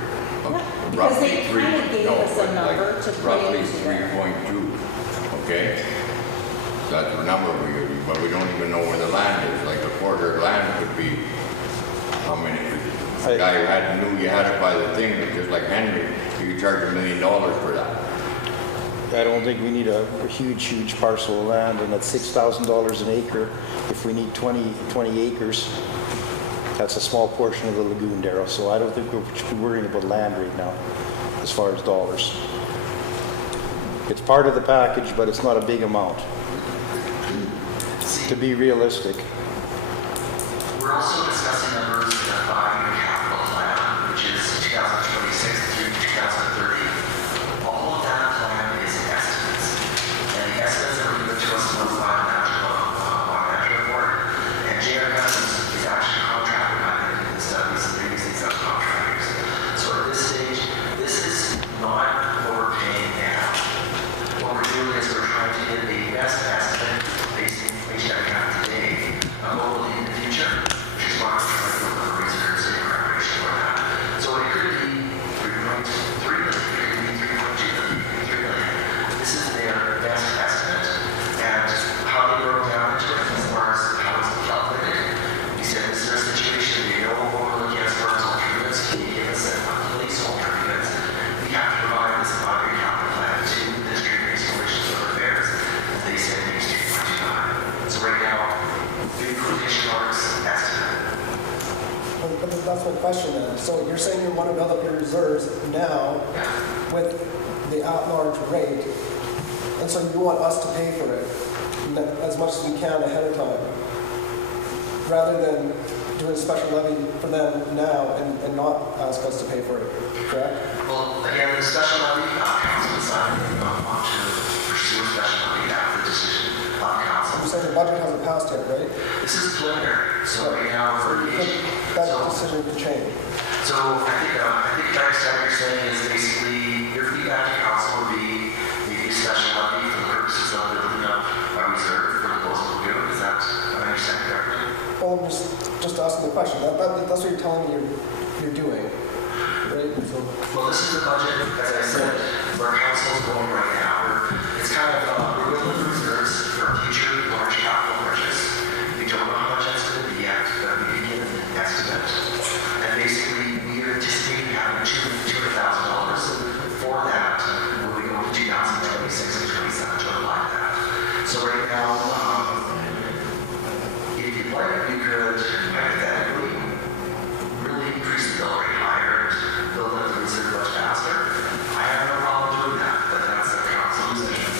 of Yeah, because roughly they three- kinda gave no, us a but number like to put roughly into there. 3.2, okay? That's the number we use, but we don't even know where the land is. Like the quarter land could be, how many? The guy who knew you had it by the thing, just like Henry, you could charge $1 million for that. I don't think we need a huge parcel of land, and at $6,000 an acre, if we need 20 acres, that's a small portion of the lagoon, Daryl, so I don't think we should be worrying about land right now, as far as dollars. It's part of the package, but it's not a big amount, to be realistic. We're also discussing numbers in a 5-year capital plan, which is 2026 through 2030. All of that plan is estimates. And the estimates that were given to us from the Water Management Board. And J.R. Cousins is actually contracted by the studies and they're using subcontractors. So at this stage, this is not what we're paying now. What we're doing is we're trying to get the best estimate based on information that we have today of what we'll need in the future, which is why we're trying to look for reserves in preparation for that. So it could be 3.3 million, it could be 3.2 million, 3 million. This is their best estimate, and how they broke down into it as far as how it's calculated. He said, this is a situation, we know what we're looking at as far as alternatives, can you give us a monthly alternatives? We have to provide this 5-year capital plan to the District Base Relations and Affairs, and they said it needs 3.25. So right now, big quotation marks estimate. But that's my question then. So you're saying you want to build up your reserves now with the at-large rate, and so you want us to pay for it as much as we can ahead of time, rather than doing a special levy for them now and not ask us to pay for it, correct? Well, again, the special levy, council decided they don't want to pursue a special levy after the decision of You council. said the budget hasn't passed yet, right? This is preliminary, so right now, for the That decision could change. So I think the next step you're saying is basically your feedback to council would be maybe a special levy for the purposes of building up a reserve for the coastal lagoon. Is that, am I understanding correctly? Well, I'm just asking the question. That's what you're telling me you're doing. right? So, Well, this is the budget, as I said, where council's going right now. It's kind of, we're building reserves for a future large capital purchase. We don't know how much that's going to be yet, but we can give an estimate. And basically, we are anticipating having $200,000 for that when we go to 2026 and 27 to apply that. So right now, if you'd like, we could hypothetically really increase the bill rate higher, build up the reserve much faster. I have no problem doing that, but that's a council decision.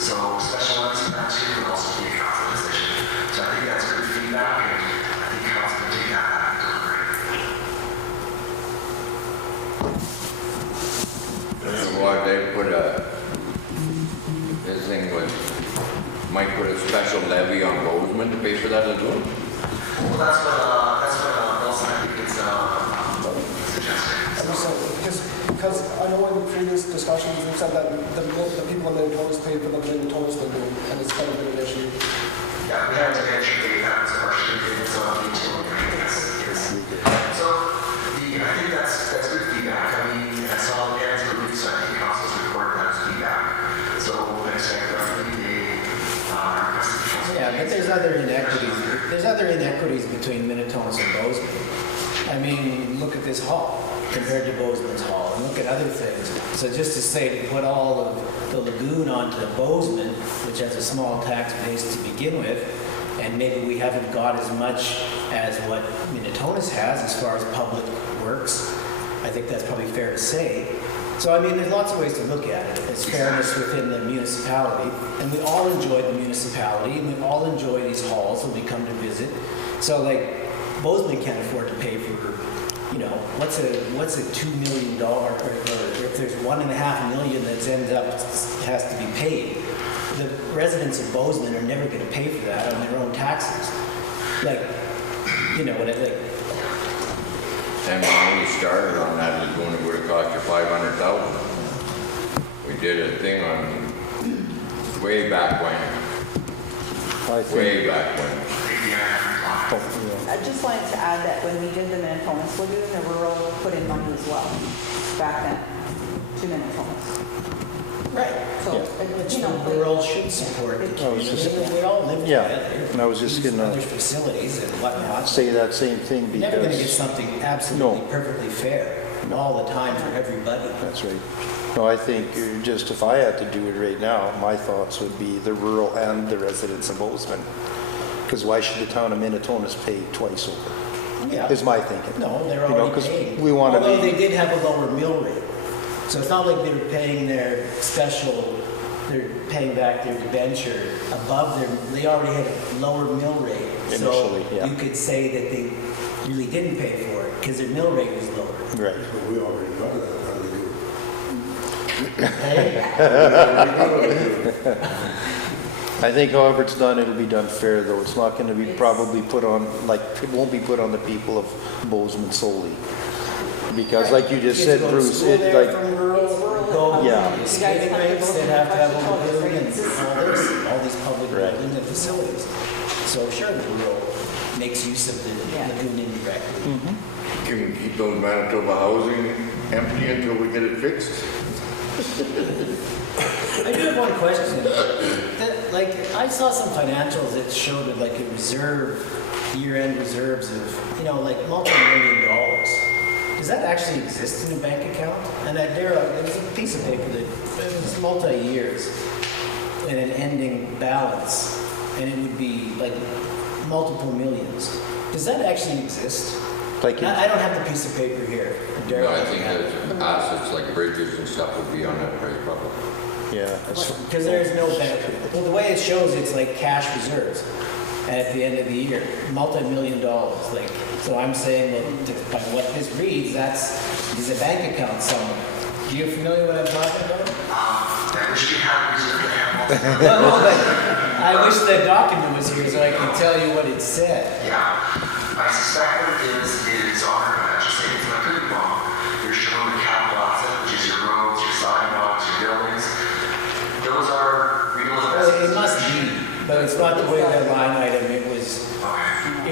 So special levies in that too would also be a council decision. So I think that's good feedback, and I think council can take that back and deliberate. So what, they put this thing was, might put a special levy on Bowsman to pay for that as well? Well, that's what Nelson, I think it's suggesting. because I know in previous discussions, we've said that the people in Minitonas pay for the Minitonas lagoon, and it's kind of been an issue. Yeah, we have to educate that question. It's on the utility. Yes. So, I think that's good feedback. I mean, I saw Dan's release, so I think council's report that as feedback. So, I expect roughly Yeah, but there's other inequities. There's other inequities between Minitonas and Bowsman. I mean, look at this hall compared to Bowsman's hall, and look at other things. So just to say to put all of the lagoon onto Bowsman, which has a small tax base to begin with, and maybe we haven't got as much as what Minitonas has as far as public works. I think that's probably fair to say. So I mean, there's lots of ways to look at it. There's fairness within the municipality, and we all enjoy the municipality, and we all enjoy these halls when we come to visit. So like, Bowsman can't afford to pay for, you know, what's a $2 million, or if there's $1.5 million that's ended up has to be paid. The residents of Bowsman are never going to pay for that on their own taxes. Like, you know what I think. And when we started on that, it would have cost you $500,000. We did a thing on way back when. Way back when. I just wanted to add that when we did the Minitonas lagoon, the rural put in money as well, back then, to Minitonas. Right. So, Which you know, the world should support. We all live Yeah, together. and I was just Use gonna other facilities and whatnot. say that same thing You're never going to get because, something absolutely No. perfectly fair all the time for everybody. that's right. No, I think just if I had to do it right now, my thoughts would be the rural and the residents of Bozeman. Because why should the town of Minitonas pay twice over, Yeah. is my thinking. No, they're You know, already 'cause paying. we wanna Although be- they did have a lower mill rate. So it's not like they were paying their special, they're paying back their debenture above they already had a lower mill rate. Initially, yeah. So you could say that they really didn't pay for it because their mill rate was lower. Right. But we already got that, how do we do I think however it's done, it'll be done fair though. It's not gonna be probably put on, like, it won't be put on the people of Bozeman solely. Because like you just Kids said, go to Bruce, school it there like, from rural, It's rural go, housing. Yeah. You guys skating have to rinks, go they'd to have to have a professional lagoon and experiences. all these public Right. buildings and facilities. So sure, the rural makes use of the Yeah. lagoon indirectly. Can we keep those Manitoba housing empty until we get it fixed? I do have one question. Like, I saw some financials that showed it like a reserve, year-end reserves of, you know, like multi-million dollars. Does that actually exist in a bank account? And there's a piece of paper that was multi-years and an ending balance, and it would be like multiple millions. Does that actually exist? like, I don't have the piece of paper here. No, I think that assets like bridges and stuff would be on that price probably. yeah, that's, Because there is no benefit. Well, the way it shows, it's like cash reserves at the end of the year, multi-million dollars. Like, so I'm saying that by what this reads, is a bank account somewhere. Are you familiar with what I'm talking about? I wish we had reserve account. No, but I wish the document was here so I could tell you what it said. Yeah, I suspect what it is on our financial statements, and I could be wrong. You're showing the capital asset, which is your roads, your sidewalks, your buildings. Those are real Well, investments. it must be, but it's not the way that line item. It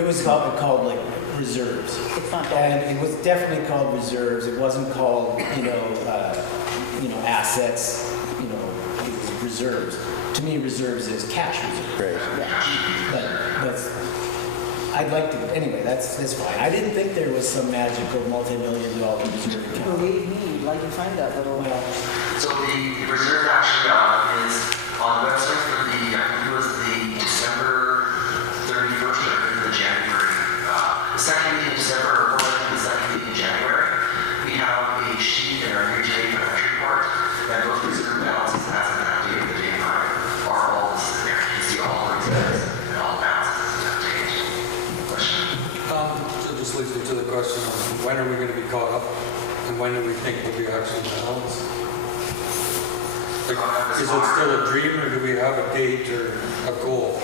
was Okay. called like reserves. It's not called. And it was definitely called reserves. It wasn't called, assets, it was reserves. To me, reserves is cash reserves. Right. But I'd like to, anyway, that's fine. I didn't think there was some magical multi-million-dollar reserve account. Believe me, you'd like to find that little. So the reserve actually is on the website for the, I think it was the December 31st or the January, the second week in December or the second week in January. We have a sheet in our year-to-date financial report that those reserve balances as of that date, the day and time, are all listed there. You can see all the reserves and all the balances as of that date. Question? So just leads me to the question of when are we going to be caught up and when do we think we'll be actually balanced? Like, is it still a dream or do we have a date or a goal?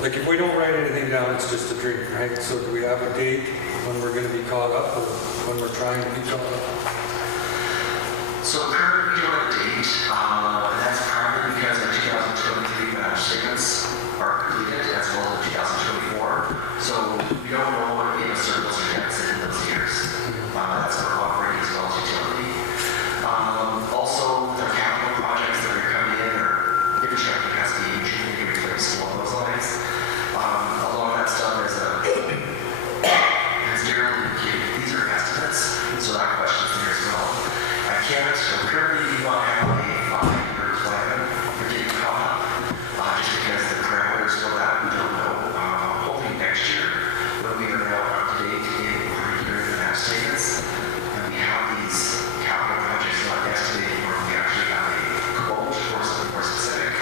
Like if we don't write anything down, it's just a dream, right? So do we have a date when we're going to be caught up or when we're trying to be caught up? So currently we don't have a date, and that's primarily because our 2023 financial statements are completed as well as 2024. So we don't know what a surplus or deficit in those years. That's our operating as well as utility. Also, with our capital projects that are coming in or infrastructure capacity, which we need to replace along those lines. A lot of that stuff is generally indicated. These are estimates, so that question is there as well. I can't, so currently we do not have a 5-year plan for getting caught up, just because the parameters for that we don't know. Hopefully next year, when we are now up to date in our financial statements, and we have these capital projects not estimated where we actually have a quote for something more specific,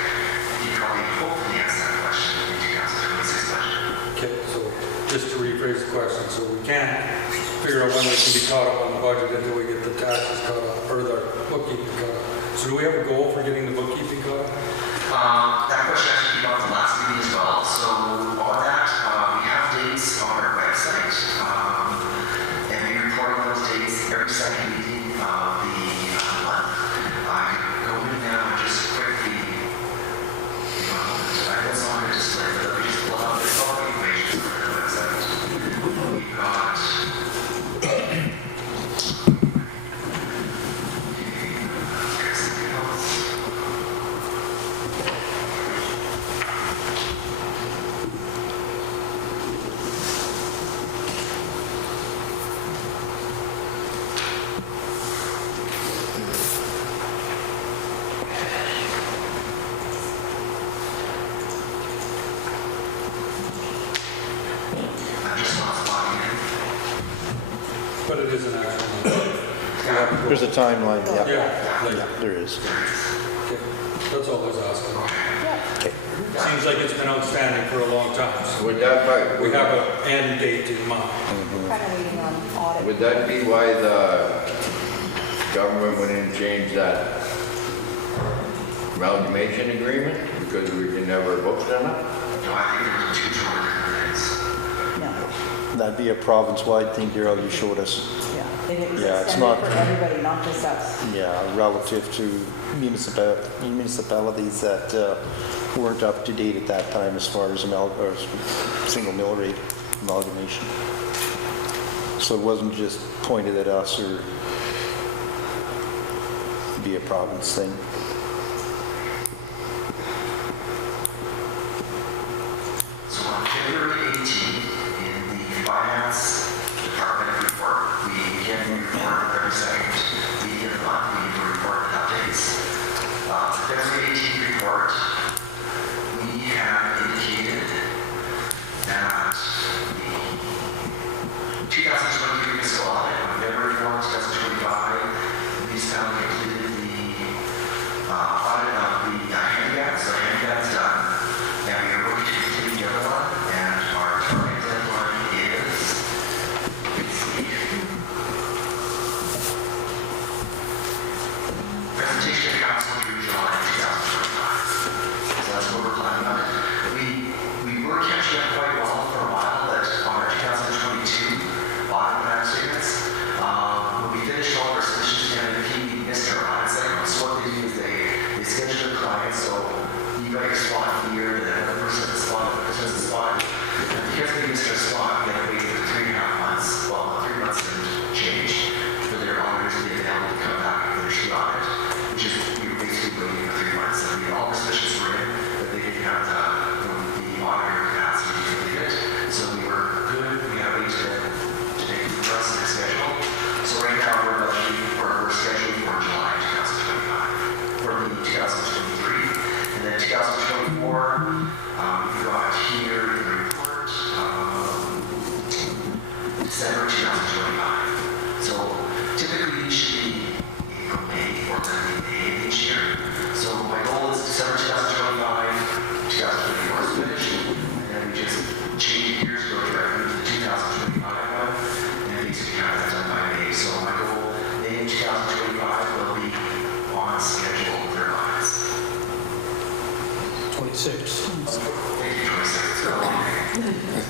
you probably hopefully answer that question in the 2026 budget. Okay, so just to rephrase the question, so we can't figure out when we can be caught up on the budget until we get the taxes caught up or the bookkeeping caught up. So do we have a goal for getting the bookkeeping caught up? That question actually came up at the last meeting as well. So on that, we have dates on our website, and we report on those dates every second meeting of the month. I can go in now and just quickly, I know it's on the display, but let me just pull out this all the information on the website. We've got But it is an actual. There's a timeline, yeah. Yeah, like, Yeah, there is. okay. That's all I was asking. Okay. Seems like it's been outstanding for a long time. So Would that, we have an end date in mind. Kind of waiting on audit. would that be why the government went in and changed that amalgamation agreement? Because we can never books on it? No, I think there were two different things. No, That'd be a province-wide thing, Daryl, you showed us. yeah. It was Yeah, it's extended not- for everybody, not just us. Yeah, relative to municipalities that weren't up to date at that time as far as single mill rate amalgamation. So it wasn't just pointed at us or be a province thing. So on February 18th, in the Finance Department report, we again report every second meeting of the month, we report updates. The February 18th report, we have indicated that the 2023 fiscal audit on February 1, 2025, we completed the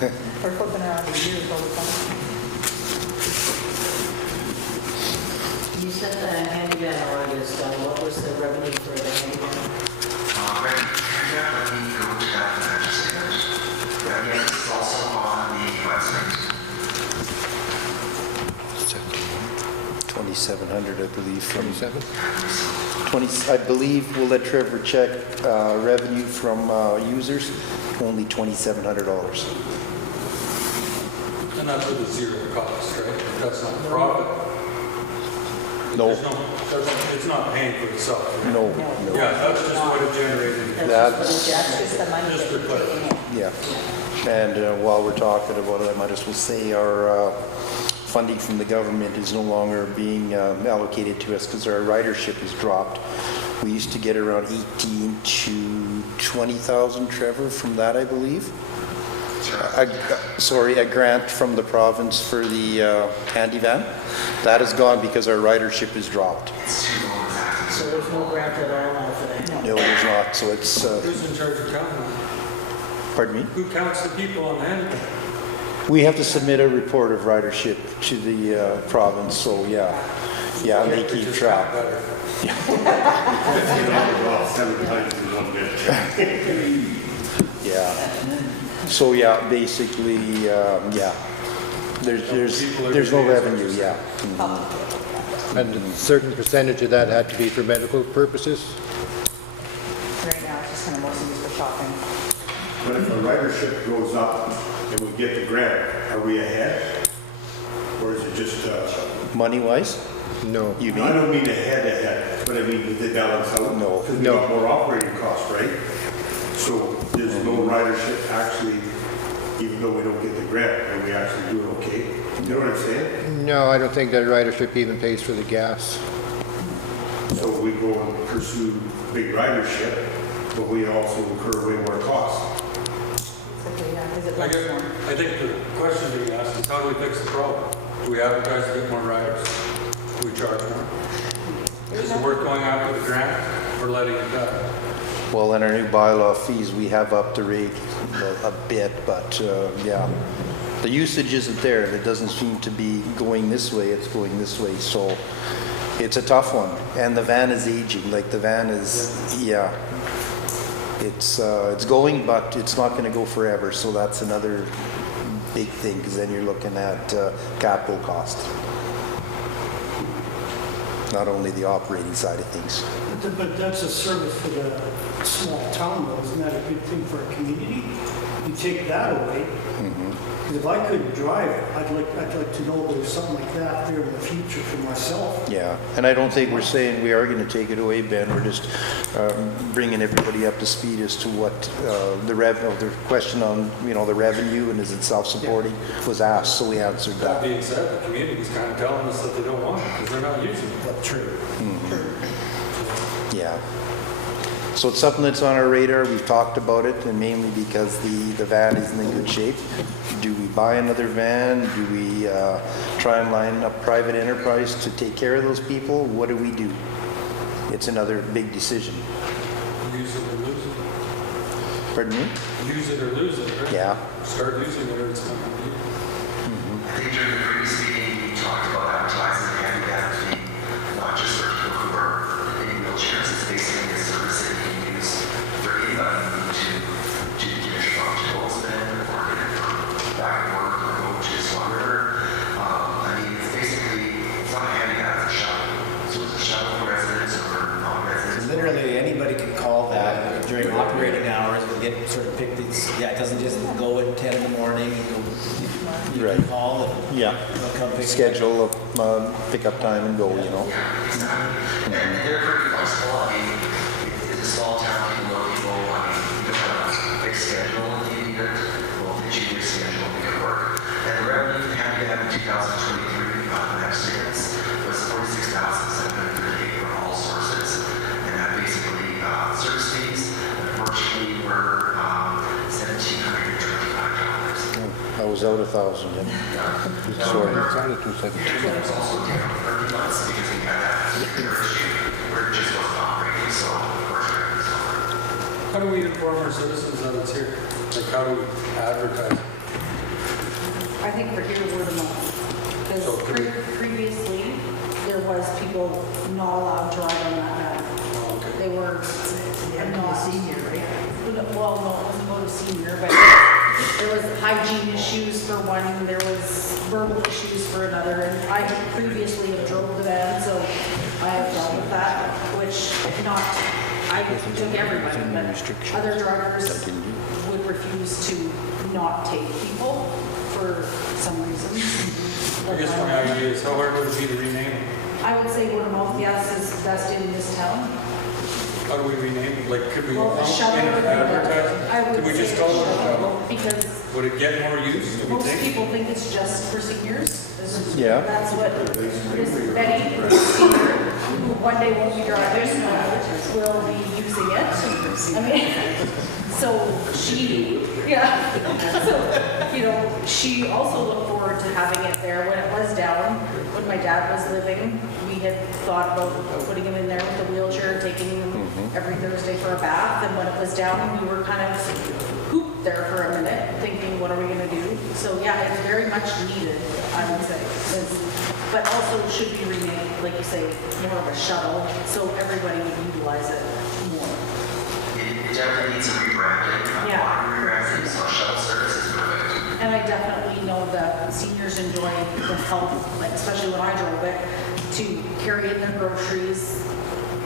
We're flipping around the years all the time. You said the handyman ordinance, what was the revenue for the handyman? Right, yeah, let me go to that financial statement. Again, this is also on the website. 2,700, I believe, from 27? 20, I believe, we'll let Trevor check, revenue from users, only $2,700. And that's with a zero cost, right? That's not profit. No, It's not paying for itself. Right? no, Yeah, that's just what it generated. That's, That's just the money Just that for we're taking in. yeah. And while we're talking about it, I might as well say our funding from the government is no longer being allocated to us because our ridership has dropped. We used to get around 18 to 20,000, Trevor, from that, I believe. A grant from the province for the handy van. That is gone because our ridership has dropped. So there's no grant at all now for that? No, there's not, so it's, Who's in charge of counting? pardon me? Who counts the people on the hand? We have to submit a report of ridership to the province, so yeah, and they keep track. Yeah. So yeah, basically, yeah. There's no revenue, yeah. And a certain percentage of that had to be for medical purposes? Right now, it's just kind of mostly used for shopping. But if our ridership goes up and we get the grant, are we ahead? Or is it just, Money-wise, No. you I mean? don't mean ahead, but I mean, did they balance out? No. Because we got more operating costs, right? So there's no ridership actually, even though we don't get the grant, and we actually do it okay? You know what I'm saying? No, I don't think that ridership even pays for the gas. So we go and pursue big ridership, but we also incur way more costs. Exactly, yeah. Is it I less guess, more? I think the question being asked is how do we fix the problem? Do we advertise to get more riders? Do we charge more? Is it worth going after the grant or letting it die? Well, in our new bylaw fees, we have upped the rate a bit, but yeah. The usage isn't there. It doesn't seem to be going this way, it's going this way, so it's a tough one. And the van is aging, like the van is, yeah. It's going, but it's not gonna go forever, so that's another big thing, because then you're looking at capital cost. Not only the operating side of things. But that's a service for the small town though, isn't that a good thing for a community? You take that away, because if I couldn't drive, I'd like to know there's something like that there in the future for myself. Yeah, and I don't think we're saying we are going to take it away, Ben. We're just bringing everybody up to speed as to what the question on, the revenue and is it self-supporting was asked, so we answered That that. being said, the community's kind of telling us that they don't want it because they're not using it. But true. Yeah. So it's something that's on our radar. We've talked about it, and mainly because the van isn't in good shape. Do we buy another van? Do we try and line up private enterprise to take care of those people? What do we do? It's another big decision. Use it or lose it. Pardon me? Use it or lose it, right? Yeah. Start using it or it's not going to be. I think during the previous meeting, we talked about advertising the handicap fee, not just for people who are in wheelchairs. It's basically a service that you can use for anybody to get a truck to Bowsman or get it from back and work or go to Swan River. I mean, it's basically, it's not a handicap, it's a shuttle. So it's a shuttle for residents or for non-residents. Literally, anybody could call that during operating hours, we get sort of pick these, it doesn't just go at 10 in the morning, you Right. can call and Yeah. they'll come pick it up. Schedule a pickup time and go, Yeah, exactly. And they're pretty flexible. I mean, it's a small town, people know people. I mean, you don't have a big schedule if you need it. We'll pitch you your schedule and make it work. And the revenue for handicap in 2023, the next years, was $46,738 from all sources. And that basically, service fees, unfortunately, were $1,725. I was out 1,000. Sorry. It's on at 217. And it was also down 30 months because we had that issue where it just wasn't operating, so of course it was over. How do we inform our citizens that it's here? Like how do we advertise? think for here, word of mouth. Because So could we- previously, there was people not allowed to ride on that van. Oh, okay. They were not senior, right? Well, no, it wasn't about a senior, but there was hygiene issues for one, there was verbal issues for another, and I previously have drove the van, so I have dealt with that, which not, I took everybody, but other drivers would refuse to not take people for some reason. I guess my idea is how hard would it be to rename it? I would say word of mouth, yes, is best in this town. How do we rename it? Like, could we Well, the shuttle in would be better. advertising? I would Could we say just call it a shuttle, shuttle? because Would it get more use, do we most think? people think it's just for seniors. Yeah. That's what Miss Betty, senior, who one day won't be driving, will be using it. I mean, so she, yeah, so, you know, she also looked forward to having it there when it was down. When my dad was living, we had thought about putting him in there with a wheelchair, taking him every Thursday for a bath. And when it was down, we were kind of hooped there for a minute, thinking, what are we gonna do? So yeah, it's very much needed, I would say. But also should be renamed, like you say, more of a shuttle, so everybody would utilize it more. It definitely needs a rebranding. Yeah. Rebranding, so shuttle service is perfect. And I definitely know that seniors enjoy the help, like especially when I drove it, to carry in their groceries,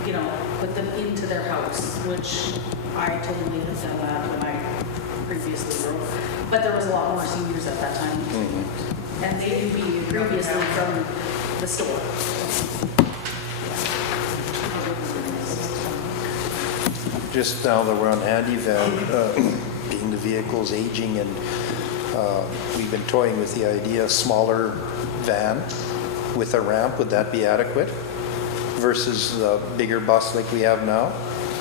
you know, put them into their house, which I totally have done that when I previously drove. But there was a lot more seniors at that time. And they knew me previously from the store. Just now that we're on handy van, being the vehicle's aging and we've been toying with the idea, smaller van with a ramp, would that be adequate? Versus the bigger bus like we have now?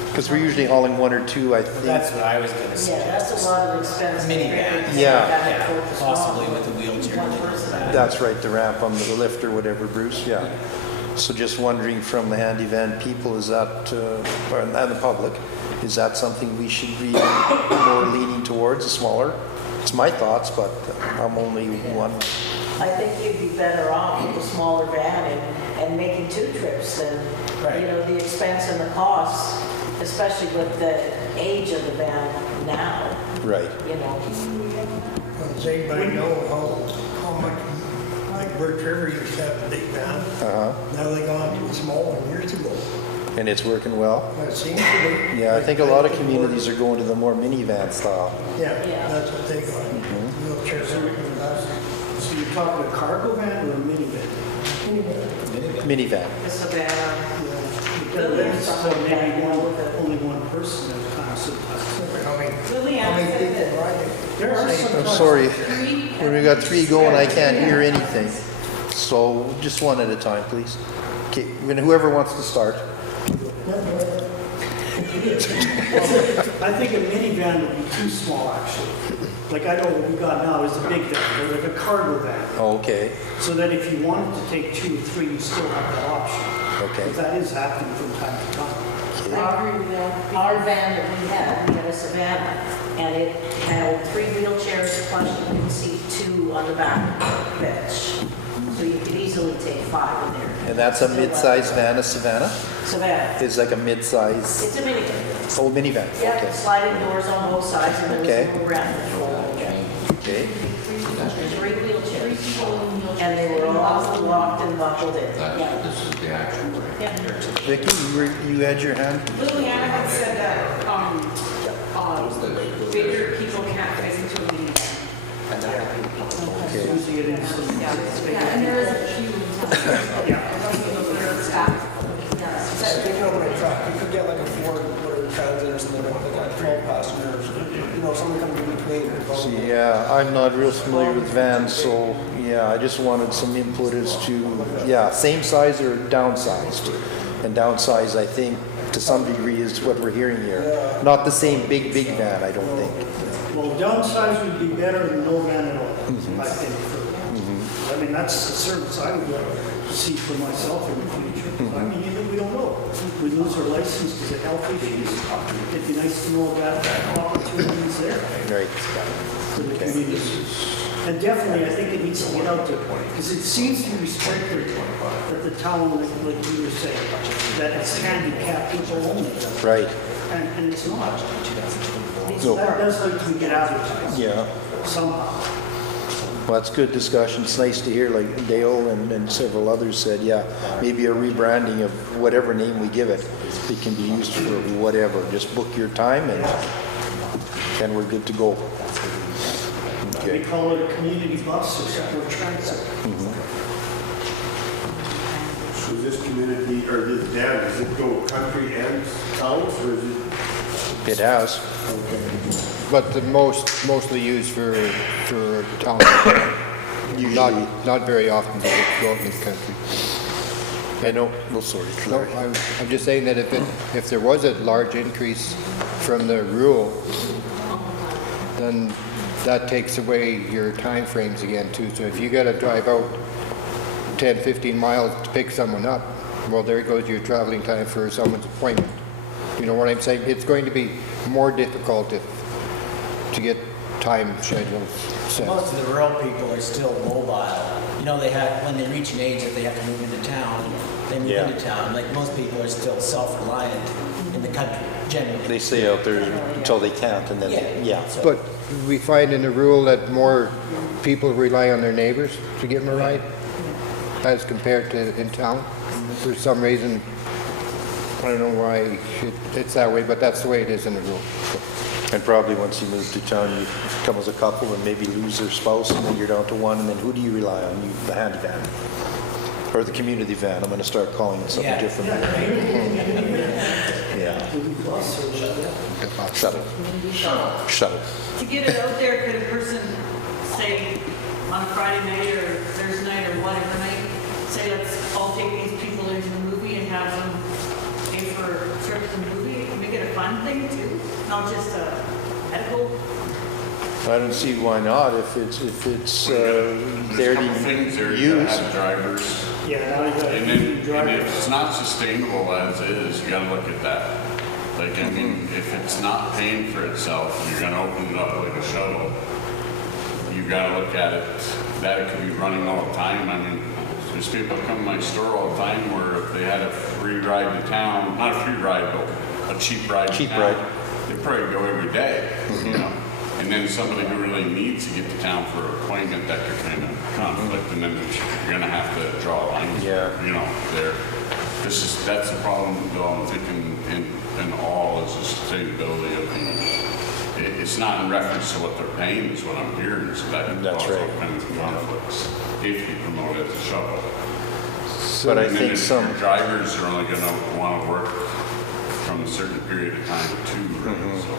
Because we're usually hauling one or two, I think. That's what I was gonna Yeah, suggest. that's a lot of expense. Minivan. Yeah. Possibly with a wheelchair. One person. That's right, the ramp on the lift or whatever, Bruce, yeah. So just wondering from the handy van people, is that, and the public, is that something we should be more leaning towards, a smaller? It's my thoughts, but I'm only one. I think you'd be better off with a smaller van and making 2 trips than, you know, the expense and the cost, especially with the age of the van now, Right. you know. Does anybody know how much, like Birch River used to have a big van, Uh-huh. now they gone to a small one years ago. And it's working well? It seems to be. Yeah, I think a lot of communities are going to the more minivan style. Yeah, Yeah. that's what they got, wheelchairs, everything. So you're talking a cargo van or a minivan? Minivan. It's a van. Because that's so maybe only one person at a time, so Liliana said that there are some. I'm sorry, when we got 3 going, I can't hear anything. So just one at a time, please. Okay, whoever wants to start. I think a minivan would be too small, actually. Like I know what we got now is a big van, like a cargo van. Okay, So that if you wanted to take 2 or 3, you still have that option. okay. But that is happening from time to time. Our van that we had a Savannah, and it had 3 wheelchairs plus you can seat 2 on the back bench. So you could easily take 5 in there. And that's a mid-size van, a Savannah? Savannah. It's like a mid-size, It's a minivan. oh, minivan, Yeah, okay. sliding doors on both sides, and Okay. there's a little ramp control. Okay, 3 wheelchairs. And they were all locked and buckled in. Yeah. This is the actual rate. Yeah. Vicky, you had your hand? Liliana had said that, bigger people can't fit into a minivan. Okay. Usually it is. Yeah, and there is a few. Speaking of a truck, you could get like a Ford, whatever, Transit or something, like that, 12 passengers, you know, something coming in between. See, yeah, I'm not real familiar with vans, so, yeah, I just wanted some input as to, yeah, same size or downsized? And downsized, I think, to some degree is what we're hearing here. Not the same big van, I don't think. Well, downsize would be better than no van at all, I think. I mean, that's the service I would like to see for myself in the future. I mean, even we don't know. We lose our license because of health issues. It'd be nice to know that opportunity's there Right. for the community. And definitely, I think it needs to get out there, because it seems to be restricted that the town, like you were saying, that it's handicapped people only. Right. And it's not. So- That does like to get advertised Yeah. somehow. Well, that's good discussion. It's nice to hear, like Dale and several others said, yeah, maybe a rebranding of whatever name we give it. It can be used for whatever. Just book your time and we're good to go. We Okay. call it a community bus or something, or transit. So this community, or this dam, does it go country and towns, or is it? It has. But the mostly used for town. Usually. Not very often does it go out in the country. I know. Oh, sorry. No, I'm just saying that if there was a large increase from the rural, then that takes away your time frames again too. So if you gotta drive out 10, 15 miles to pick someone up, well, there goes your traveling time for someone's appointment. You know what I'm saying? It's going to be more difficult to get time schedules set. Most of the rural people are still mobile. You know, they have, when they reach an age that they have to move into town, they move Yeah. into town. Like most people are still self-reliant in the country, generally. They stay out there until they can't and then, yeah. So- But we find in the rural that more people rely on their neighbors to give them a ride as compared to in town. For some reason, I don't know why it's that way, but that's the way it is in the rural. And probably once you move to town, you come as a couple and maybe lose their spouse and then you're down to one and then who do you rely on? The handy van or the community van. I'm gonna start calling it something Yeah. different. Yeah. Shuttle. Shuttle. To get it out there, could a person say on Friday night or Thursday night or whatever night, say let's all take these people into the movie and have them pay for trips to the movie, make it a fun thing too, not just a medical. I don't see why not if it's there Couple things there, to you use. gotta have drivers. Yeah, now you got And then, and drivers. if it's not sustainable as is, you gotta look at that. Like, I mean, if it's not paying for itself, you're gonna open it up like a shuttle. You gotta look at it, that it could be running all the time. I mean, there's people that come to my store all the time where if they had a free ride to town, not a free ride, but a cheap ride to Cheap town, ride. they'd probably go every day, you know? And then somebody who really needs to get to town for an appointment, that could kind of conflict, and then you're gonna have to draw lines. Yeah. You know, there, that's the problem, though, I'm thinking in all is the sustainability of the, it's not in reference to what they're paying, is what I'm hearing, so that can That's cause all right. kinds of conflicts if you promote it as a shuttle. But I And then think if some, your drivers are only gonna wanna work from a certain period of time too, right? So,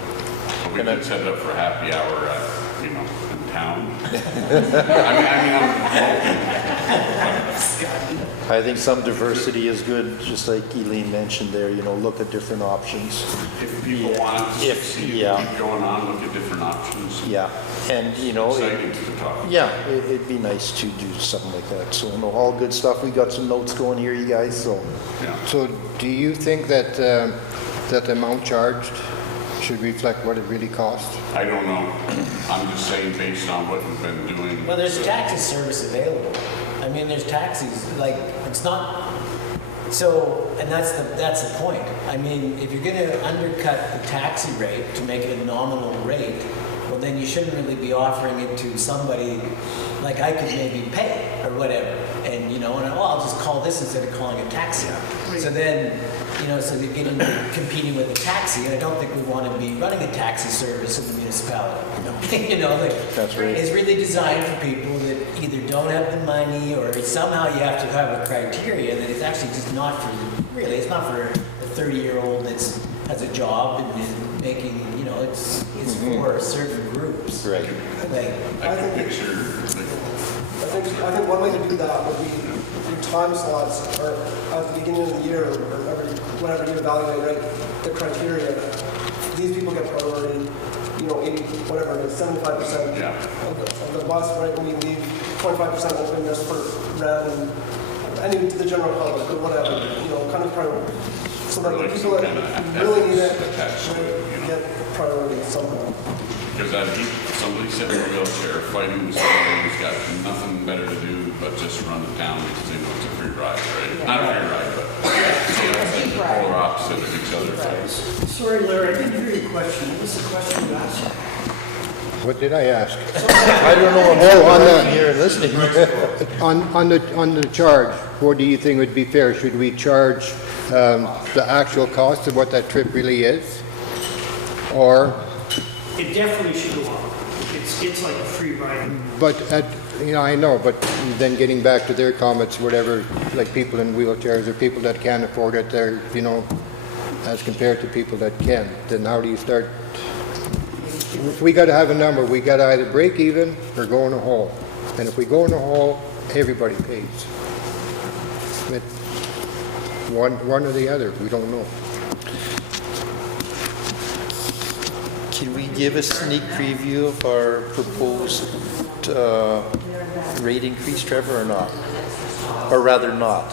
but we And I- could set it up for a happy hour at, you know, in town. I think some diversity is good, just like Eileen mentioned there, you know, look at different options. If people want to If- succeed, yeah. keep going on, look at different options. Yeah, and you know, Exciting to talk. yeah, it'd be nice to do something like that. So, no, all good stuff. We got some notes going here, you guys, so. Yeah. So do you think that the amount charged should reflect what it really costs? I don't know. I'm just saying based on what we've been doing. Well, there's taxi service available. I mean, there's taxis, like, it's not, so, and that's the point. I mean, if you're gonna undercut the taxi rate to make it a nominal rate, well, then you shouldn't really be offering it to somebody, like I could maybe pay or whatever. And, you know, and I'll just call this instead of calling it taxi. So then, you know, so you're getting competing with a taxi, and I don't think we want to be running a taxi service in the municipality. You know, like, That's right. it's really designed for people that either don't have the money or somehow you have to have a criteria that it's actually just not for, really, it's not for a 30-year-old that has a job and is making, you know, it's for certain groups. Right. Like, I can picture, I think one way to do that would be your time slots, or at the beginning of the year, or whenever you evaluate, right, the criteria. These people get priority, you know, 80, whatever it is, 75% Yeah. of the bus, right? We leave 25% open just for rent and any to the general public or whatever, you know, kind of priority. So that the like people some that kind of really need it, attached to it, you know? get priority somehow. Because I'd hate somebody sitting in a wheelchair fighting with somebody who's got nothing better to do but just run to town because they know it's a free ride, right? Not a free ride, but it's the polar opposite of each other. Sorry, Larry, I didn't hear your question. What was the question you asked? What did I ask? I don't know, Oh, on I'm the- here listening. On the charge, what do you think would be fair? Should we charge the actual cost of what that trip really is? Or, It definitely should go up. It's like a free ride. but I know, but then getting back to their comments, whatever, like people in wheelchairs or people that can't afford it, they're, as compared to people that can, then how do you start? If we gotta have a number, we gotta either break even or go in a hole. And if we go in a hole, everybody pays. But one or the other, we don't know. Can we give a sneak preview of our proposed rate increase, Trevor, or not? Or rather not?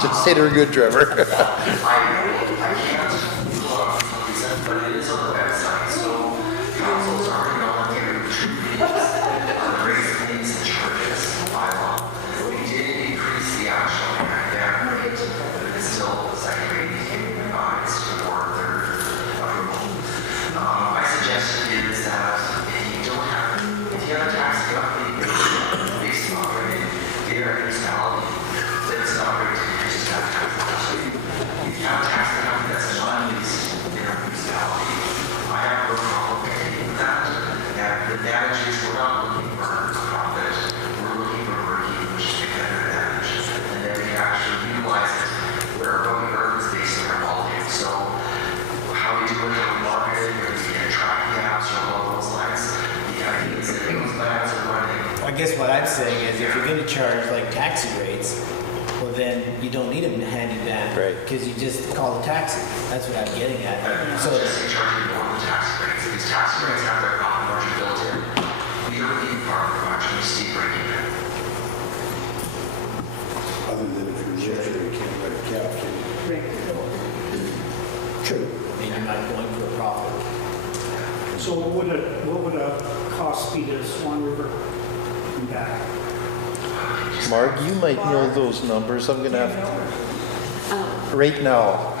Just say they're good, Trevor. I can't pull up but it is on the website, so council's already on their raise fees and charges bylaw. We did increase the actual academic rate, but it's still the second rate being revised for third approval. My suggestion is that if you have a tax company based on rate, their municipality, then it's not going to increase that tax. If you have a tax company that's not based in their municipality, I have no problem paying that. And the advantage is we're not looking for profit, we're looking for working, which is a better advantage. And then we can actually utilize it where urban is based on our volume. So how we do it, how we market it, whether we get tracking apps or along those lines, the idea is that those plans are running. I guess what I'm saying is if you're gonna charge like taxi rates, well then you don't need a handy van. Right. Because you just call a taxi. That's what I'm getting at. So So, just charging more on the tax rates. These tax rates have their profit margin built in. We don't need profit margin, we see breaking even. Other than if you're wheelchair, you can't ride a cab, can you? true, and you're not going for a profit. So what would a cost be to Swan River and back? Mark, you might know those numbers. I'm gonna have to, right now.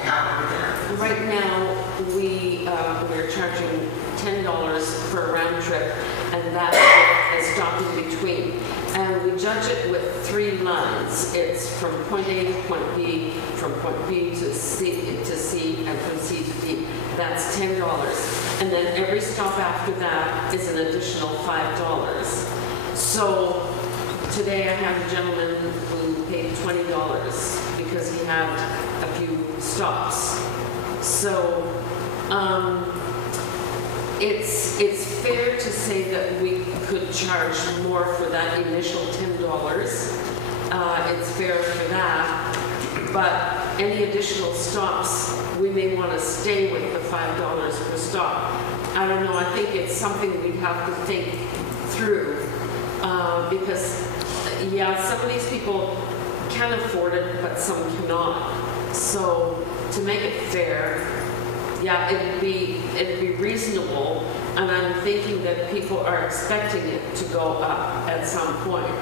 Right now, we're charging $10 for a round trip, and that is stopped in between. And we judge it with 3 lines. It's from point A to point B, from point B to C, and from C to D. That's $10. And then every stop after that is an additional $5. So today I had a gentleman who paid $20 because he had a few stops. So it's fair to say that we could charge more for that initial $10. It's fair for that. But any additional stops, we may want to stay with the $5 per stop. I don't know, I think it's something we'd have to think through. Because, yeah, some of these people can afford it, but some cannot. So to make it fair, yeah, it'd be reasonable, and I'm thinking that people are expecting it to go up at some point.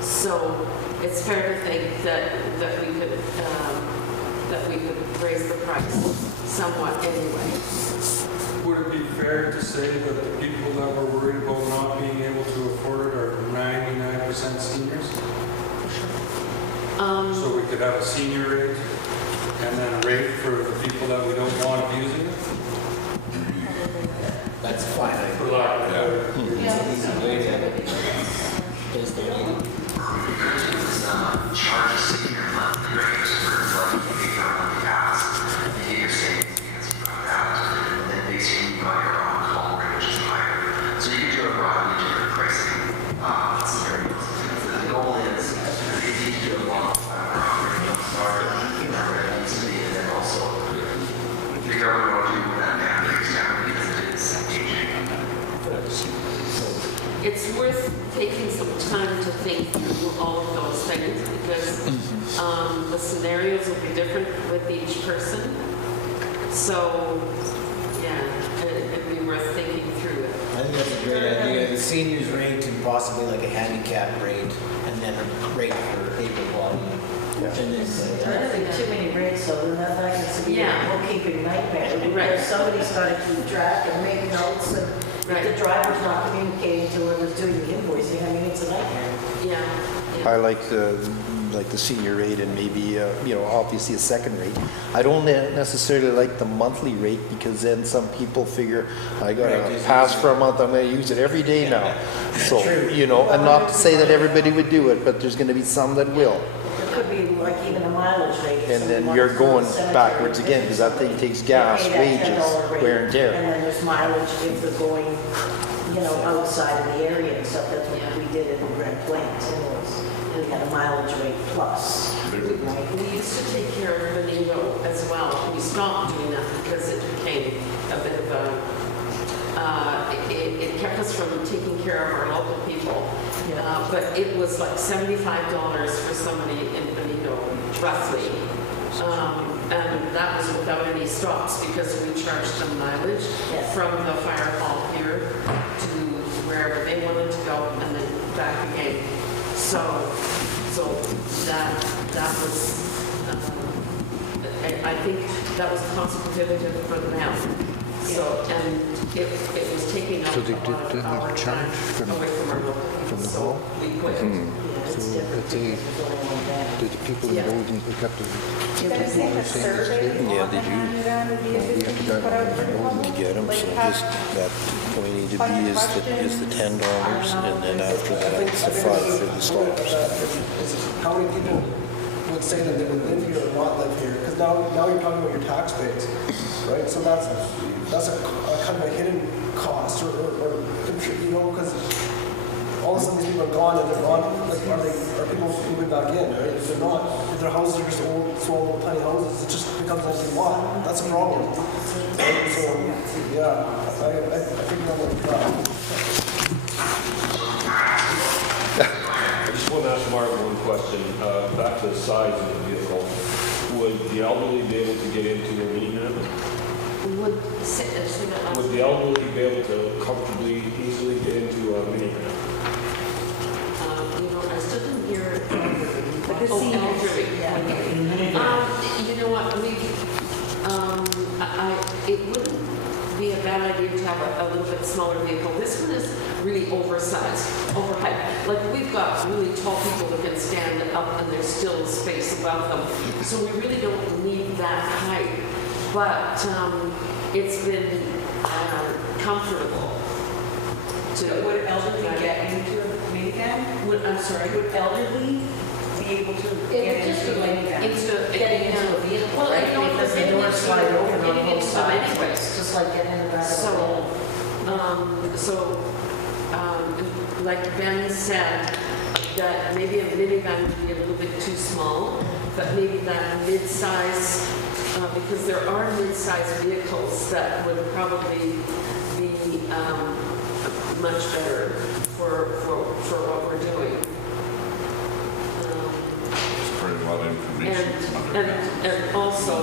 So it's fair to think that we could raise the price somewhat anyway. Would it be fair to say that the people that were worried about not being able to afford it are 99% seniors? So we could have a senior rate and then a rate for the people that we don't want abusing it? That's fine. For lack of better. Charge a senior monthly rate for like you pay for a monthly pass. And you get your savings, you can see about that. And then basically you got your on-call rate, which is higher. So you can do a broadly different pricing scenarios. The goal is if you need to do a long operating start, whatever it needs to be, and then also figure out what to do when that man breaks down because it is engaging. it's worth taking some time to think through all of those things because the scenarios will be different with each person. So, yeah, it'd be worth thinking through it. I think that's a great idea. The seniors rate and possibly like a handicap rate, and then a rate for able-bodied. And this, I don't think too many rates, so then that gets to be a Yeah. bookkeeping nightmare. Right. Because somebody's got to keep track and make notes, and Right. if the driver's not communicating to whoever's doing the invoicing, I mean, it's a nightmare. Yeah. I like the senior rate and maybe, you know, obviously a second rate. I don't necessarily like the monthly rate because then some people figure, I got a pass for a month, I'm gonna use it every day now. So, you know, and not to say that everybody would do it, but there's gonna be some that will. It could be like even a mileage rate. And then you're going backwards again because that thing takes gas, wages, wear and tear. And then there's mileage if they're going, you know, outside of the area and stuff. That's what we did in Grand Plains. We had a mileage rate plus. We used to take care of Benito as well. We stopped doing that because it became a bit of a, it kept us from taking care of our local people. But it was like $75 for somebody in Benito, roughly. And that was without any stops because we charged them mileage from the fire hall here to wherever they wanted to go and then back again. So that was, I think that was cost prohibitive for them. So, and it was taking up a lot of our time away from our local people. From the So hall? we quit. So did the people in Golden pick up the... You guys think a survey Yeah, on they the do. handyman would be a good thing to put out for the public? To get them, Like so have just that we need to be is the $10, and then after that, it's the 5 for the stops. How many people would say that they would live here or not live here? Because now you're talking about your tax base, right? So that's a kind of a hidden cost or you know, because all of a sudden these people are gone and they're gone. Like, are people moving back in? Right? If they're not, if their houses are just old, small, little tiny houses, it just becomes an empty lot. That's a problem. Right? So yeah, I think that would. I just want to ask Mark one question. Back to the size of the vehicle. Would the elderly be able to get into a minivan? Would the elderly be able to comfortably, easily get into a minivan? You know, I still didn't hear it. Like a senior. Elderly. You know what, it wouldn't be a bad idea to have a little bit smaller vehicle. This one is really oversized, overhyped. Like, we've got really tall people that can stand up and there's still space above them. So we really don't need that height. But it's been comfortable. Would elderly get into a minivan? I'm sorry? Would elderly be able to get into a minivan? Getting into a vehicle, Well, right? you know, Because the getting doors into- slide open on getting both into sides. anyways. It's just like getting in the back of a Like Ben said, that maybe a minivan would be a little bit too small, but maybe that mid-size, because there are mid-size vehicles that would probably be much better for what we're doing. It's pretty lot of information. And also,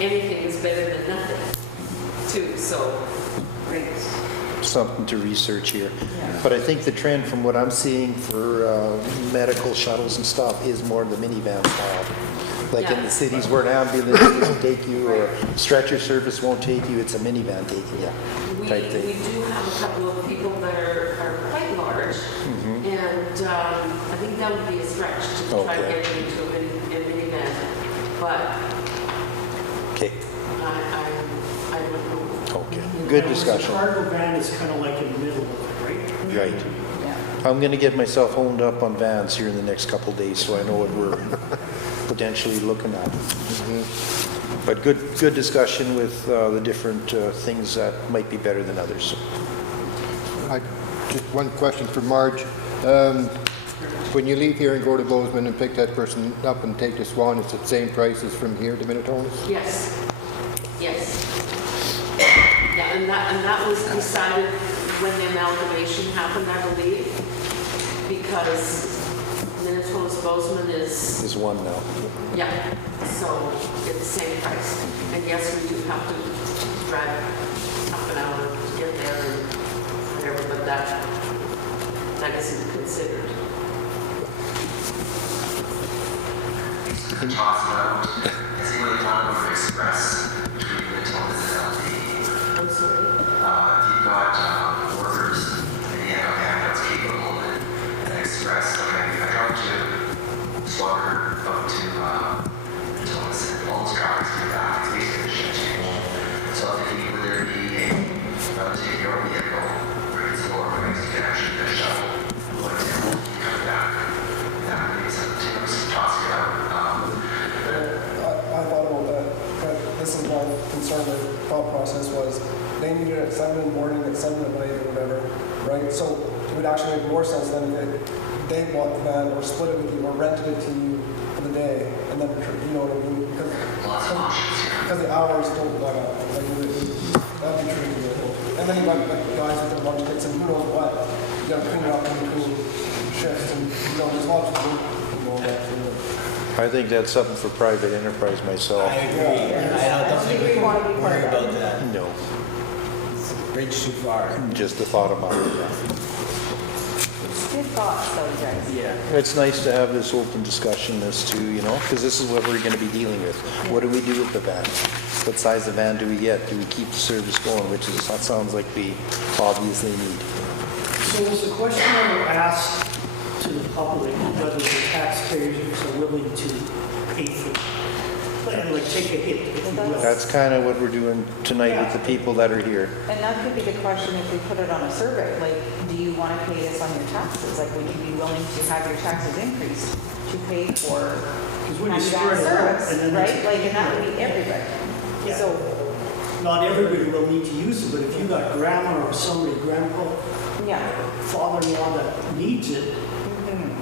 anything is better than nothing, too, so. Something to research here. But I think the trend from what I'm seeing for medical shuttles and stuff is more the minivan style. Like in the cities where an ambulance doesn't take you or stretcher service won't take you, it's a minivan taking you type We thing. do have a couple of people that are quite large, and I think that would be a stretch to try to Okay. get into a minivan. But Okay, I don't know. okay. Good discussion. The cargo van is kind of like in the middle of it, right? Right. I'm gonna get myself honed up on vans here in the next couple of days, so I know what we're potentially looking at. But good discussion with the different things that might be better than others. Just one question for Marge. When you leave here and go to Bowsman and pick that person up and take to Swan, it's the same price as from here to Minitonas? Yes, yes. Yeah, and that was decided when the amalgamation happened, I believe, because Minitonas-Bowsman Is one now. yeah, so it's the same price. And yes, we do have to drive half an hour to get there and whatever, but that isn't considered. Talks about, has anybody gone over Express between Minitonas and LD? I'm sorry. You've got workers, and you have handouts capable and Express. Like I talked to Slaughter up to Minitonas, and all those drivers do that. It's basically a shift change. So I'm thinking, would there be take your vehicle, where it's lower price, you can actually get a shuttle, for example, you come back. That would be some toss it out. I thought about that, but this is my concern with the thought process was they needed it at 7 in the morning, at 7 at night or whatever, right? So it would actually make more sense than if they bought the van or split it with you or rented it to you for the day and then, you know what I mean? Because the hours don't line up. Like, that'd be tricky. And then you got guys with their lunch kits and who knows what. You got to clean it up in between shifts and, you know, there's lots of work, you know, that for I think that's something for private enterprise myself. I agree. I don't think we want to be worry part of about that. No, It's a bridge too far. just the thought about it. Good thoughts though, you guys. Yeah. It's nice to have this open discussion as to, you know, because this is what we're going to be dealing with. What do we do with the van? What size of van do we get? Do we keep the service going, which is, that sounds like we obviously need. So was the question ever asked to the public whether the taxpayers are willing to pay for it? And like take a hit, if you will? That's kind of what we're doing tonight with the people that are here. And that could be the question if we put it on a survey, like, do you want to pay this on your taxes? Like, would you be willing to have your taxes increased to pay for Because when you having spread that it out, service, and then right? it's- Like, and that would be everybody. Yeah. So, Not everybody will need to use it, but if you got grandma or somebody, grandpa, yeah. father-in-law that needs it,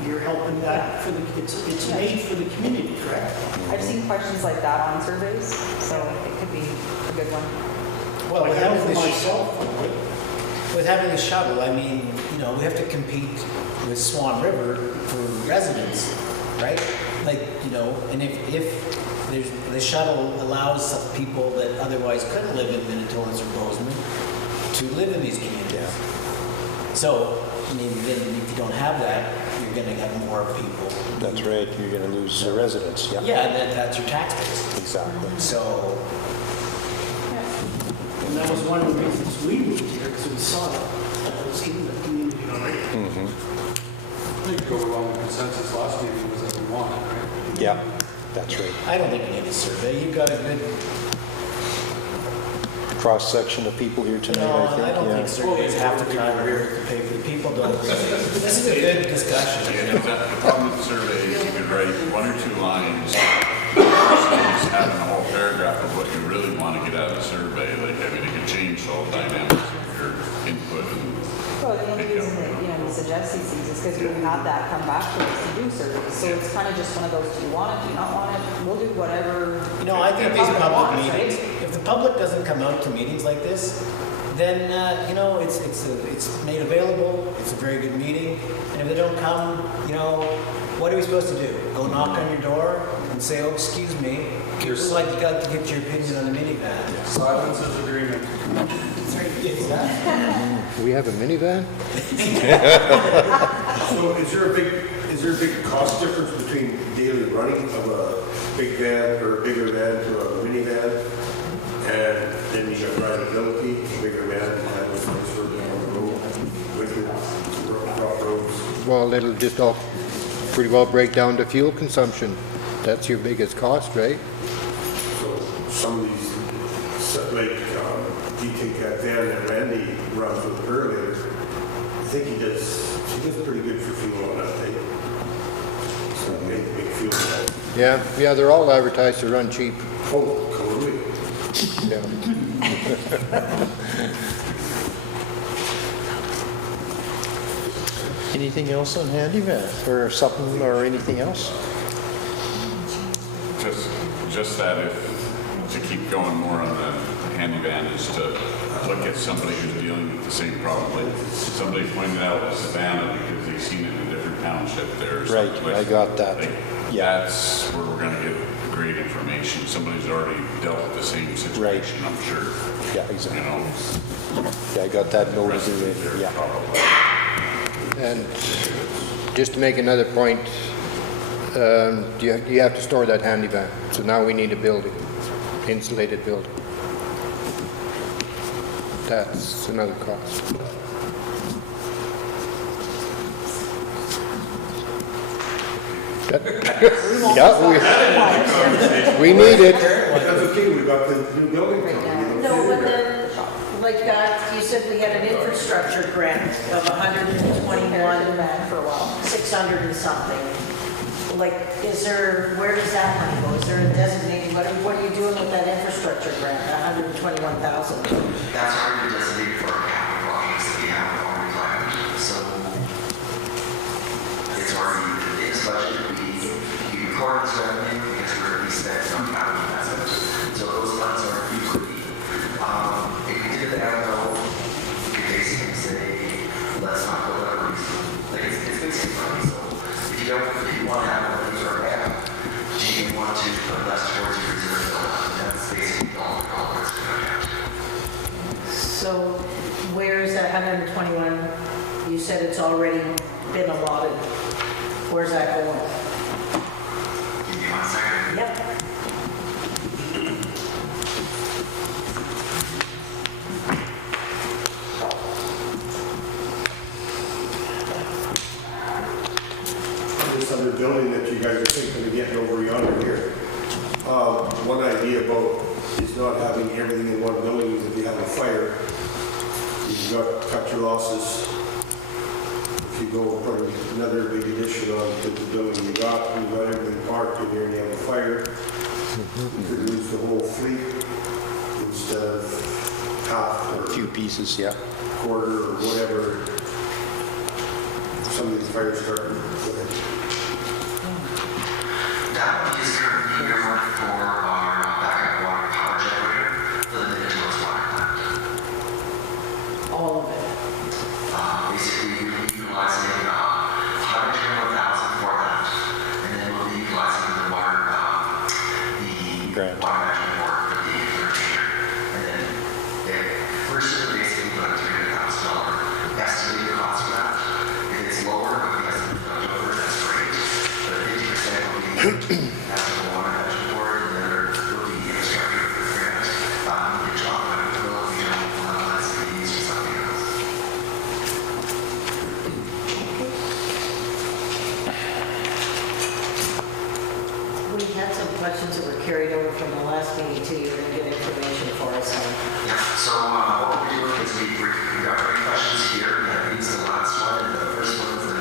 you're helping that for the, it's made for the community, correct? I've seen questions like that on surveys, so it could be a good one. Well, I with have having for the myself. with having a shuttle, I mean, you know, we have to compete with Swan River for residents, right? Like, you know, and if there's, the shuttle allows people that otherwise couldn't live in Minitonas or Bozeman to live in these communities. So, I mean, then if you don't have that, you're gonna have more people. That's right, you're going to lose the residents, yeah. Yeah, and that's your tax base. Exactly. So, And that was one of the reasons we moved here, because we saw that was in the community already. I think go along with consensus last meeting was that we want it, right? Yeah, that's right. I don't think we need a survey. You've got a good, Cross-section of people here tonight, no, I think, I don't yeah. think surveys have to come here to pay for the people, don't. This is a good discussion, you know? The problem with surveys, you could write 1 or 2 lines, versus having a whole paragraph of what you really want to get out of the survey. Like, I mean, it could change the whole dynamics of your input. Well, the only reason that, you know, we suggest these things is because we have that come back to us to do surveys. So it's kind of just one of those, do you want it, do you not want it? We'll do whatever. You know, I think these the public wants, meetings, right? if the public doesn't come out to meetings like this, then, you know, it's made available, it's a very good meeting, and if they don't come, you know, what are we supposed to do? Go knock on your door and say, oh, excuse me, it's like you got to get your opinion on the minivan. Silence is agreement. Do we have a minivan? So is there a big cost difference between daily running of a big van or a bigger van to a minivan? And then you got drivability, a bigger van, and with nice road on the road, with rough roads. Well, it'll just all pretty well break down to fuel consumption. That's your biggest cost, right? So some of these, like, you take that van that Randy runs with earlier, I think she does pretty good for fuel on that thing. So make fuel that. Yeah, they're all advertised to run cheap. Oh, totally. Yeah. Anything else on handyman or something or anything else? Just that if, to keep going more on the handyvan is to look at somebody who's dealing with the same problem. Like somebody pointed out Savannah because they've seen it in a different township there. or Right, something. I got that. Like, that's where we're gonna get great information. Somebody's already dealt with the same situation, I'm sure. Yeah, exactly. You know, Yeah, I got that noted rest of it already, there yeah. probably. And just to make another point, you have to store that handy van. So now we need a building, insulated building. That's another cost. Yeah, we need it. That's okay, we got the new building coming. No, but then, like, you said we had an infrastructure grant of 121, For a while. 600 and something. Like, where does that money go? Is there a designated, what are you doing with that infrastructure grant, 121,000? That's already designated for our capital projects that we have already planned. So it's already in this budget. We record this revenue because we're at least spent on capital investment. So those funds are usually, if we did that though, we could basically say, let's not go that reason. Like it's basically money. So if you want to have one of these or have, do you want to put less towards your reserve fund? That's basically all the dollars we're going to have to. So where is that 121? You said it's already been allotted. Where's that going? Give me 1 second. Yep. This other building that you guys are thinking of getting over yonder here. One idea about is not having everything in one building is if you have a fire, you've got cut your losses. If you go and put another big addition on to the building you got everything parked in here and you have a fire, you could lose the whole fleet instead of half or A few pieces, yeah. quarter or whatever. Some of these fires start. That one is currently earmarked for our backup water power generator for the Minitonas water plant. All of it. Basically, we'll be utilizing 121,000 for that, and then we'll be utilizing the water Grant. management board for the remainder. And then first, basically, put a $300,000 estimated cost for that. If it's lower, if we have some left over, that's great. But 50% will be after the water management board, and then there will be infrastructure for the grant. We can talk about it, well, if we don't, let's say we use something else. We had some questions that were carried over from the last meeting too. You're going to get information for us on. Yeah, so what we're doing is we got 3 questions here. These are the last one, and the first one is the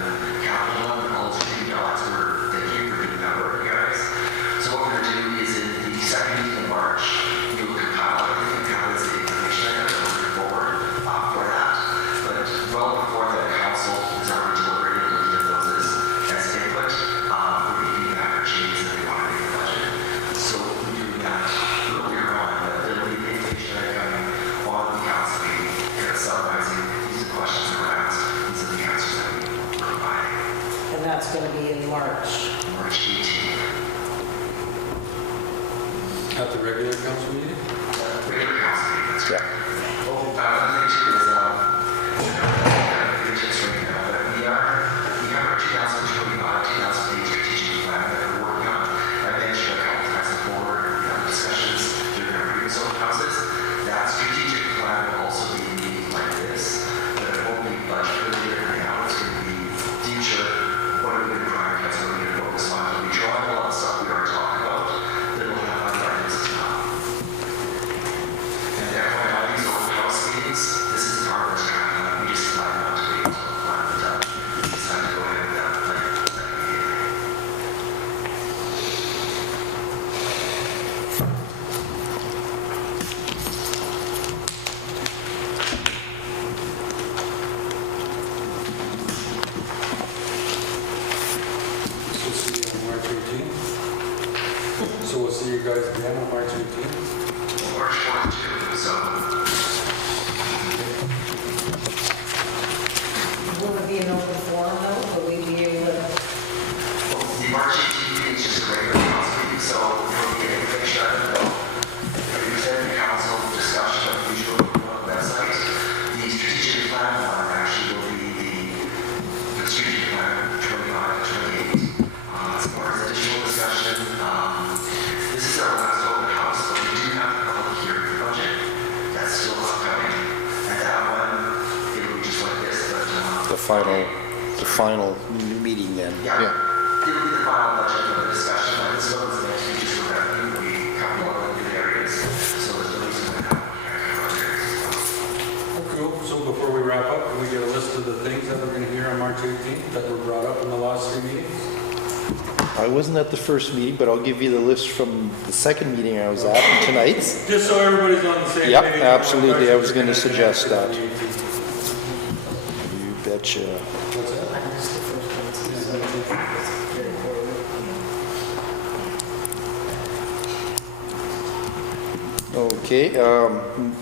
capital one, and all 2 dollars. Thank you for doing that work, guys. So what we're going to do is in the second week of March, you'll compile everything, compile the information I got looking forward for that. But well before that, council is already deliberating and looking at those as input. We're giving back our changes that we want to make in the budget. So we're doing that earlier on, but there'll be information I got on the council meeting, kind of summarizing these are the questions that were asked, these are the answers that we provided. And that's going to be in March. March 18th. At the regular council meeting? Regular council meeting, that's correct. Well, another thing too is, just right now, but we have our 2025-2028 strategic plan that we're working on. I mentioned a couple times before, we have discussions during our previous open houses. That strategic plan will also be a meeting like this, but it won't be budget related right now. It's going to be future, what are we going to prioritize, what are we going to focus on? We draw a lot of stuff we already talked about, then we'll have other items as well. And FYI, final meeting then. Yeah. It will be the final budget for the discussion, and this one is meant to be just for revenue. We have a lot of good areas, so there's no reason to have Cool. So before we wrap up, can we get a list of the things that we're going to hear on March 18th that were brought up in the last 3 meetings? I wasn't at the first meeting, but I'll give you the list from the second meeting I was at, tonight's. Just so everybody's on the same page. Yep, absolutely, I was gonna suggest that. You betcha. What's that? Okay,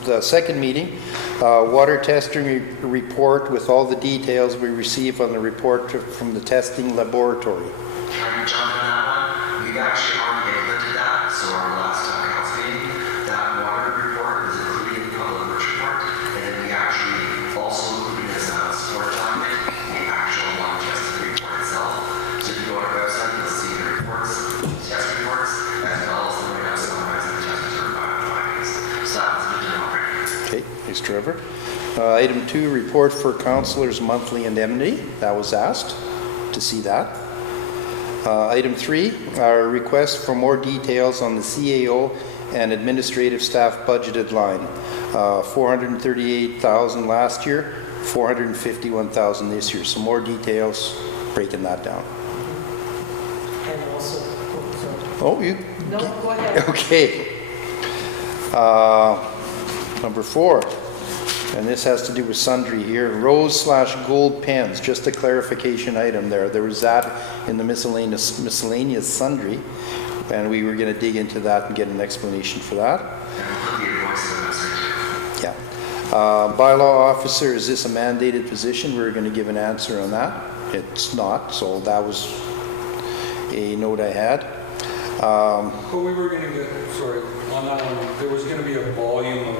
the second meeting, water testing report with all the details we receive on the report from the testing laboratory. Can I jump in that one? We've actually already implemented that, so our last council meeting, that water report is included in the public works report, and then we actually also included as a support document the actual water testing report itself. So if you go on our website, you'll see the reports, test reports, as well as the way out summarizing the test findings. So that was been done already. Okay, thanks Trevor. Item 2, report for councillors' monthly indemnity. That was asked to see that. Item 3, our request for more details on the CAO and administrative staff budgeted line. 438,000 last year, 451,000 this year. So more details, breaking that down. And also, Oh, you? no, go ahead. Okay. Number 4, and this has to do with sundry here, rose/gold pens, just a clarification item there. There was that in the miscellaneous sundry, and we were going to dig into that and get an explanation for that. Yeah. Bylaw officer, is this a mandated position? We're going to give an answer on that. It's not, so that was a note I had. But we were going to get, sorry, on that one, there was going to be a volume of,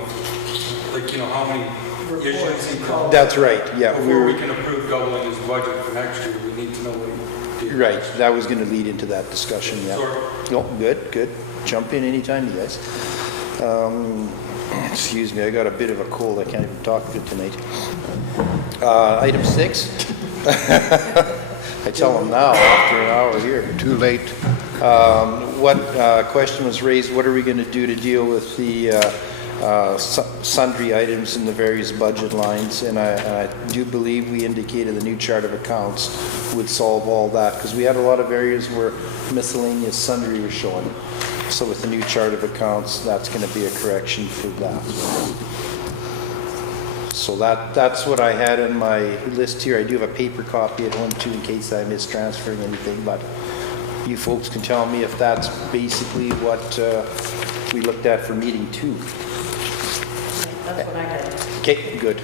like, you know, how many issues he called. That's right, yeah. Before we can approve doubling his budget for next year, we need to know what he did. Right, that was going to lead into that discussion, yeah. Sorry. No, good. Jump in anytime, you guys. Excuse me, I got a bit of a cold. I can't even talk good tonight. Item 6. I tell them now after an hour here. Too late. What question was raised? What are we going to do to deal with the sundry items in the various budget lines? And I do believe we indicated the new chart of accounts would solve all that, because we had a lot of areas where miscellaneous sundry was showing. So with the new chart of accounts, that's going to be a correction for that. So that's what I had on my list here. I do have a paper copy at home too, in case I miss transferring anything, but you folks can tell me if that's basically what we looked at for meeting 2. That's what I had. Okay, good.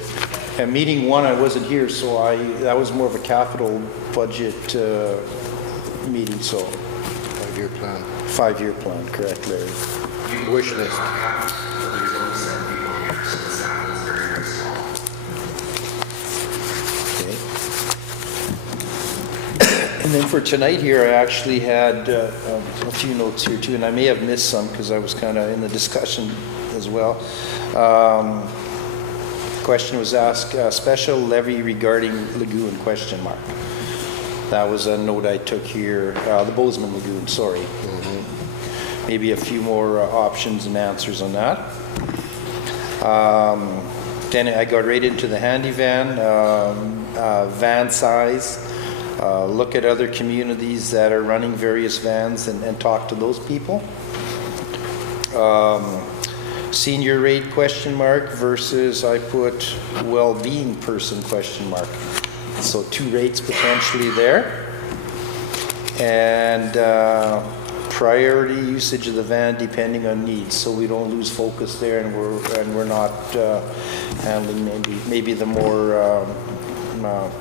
And meeting 1, I wasn't here, so that was more of a capital budget meeting, so. 5-year plan. 5-year plan, correct, Larry. Wish list. But there's only 7 people here, so the sample is very, very small. Okay. And then for tonight here, I actually had a few notes here too, and I may have missed some because I was kind of in the discussion as well. Question was asked, special levy regarding lagoon, question mark. That was a note I took here, the Bowsman Lagoon, sorry. Maybe a few more options and answers on that. Then I got right into the handy van, van size, look at other communities that are running various vans and talk to those people. Senior rate question mark versus I put well-being person question mark. So 2 rates potentially there. And priority usage of the van depending on needs, so we don't lose focus there, and we're not handling maybe the more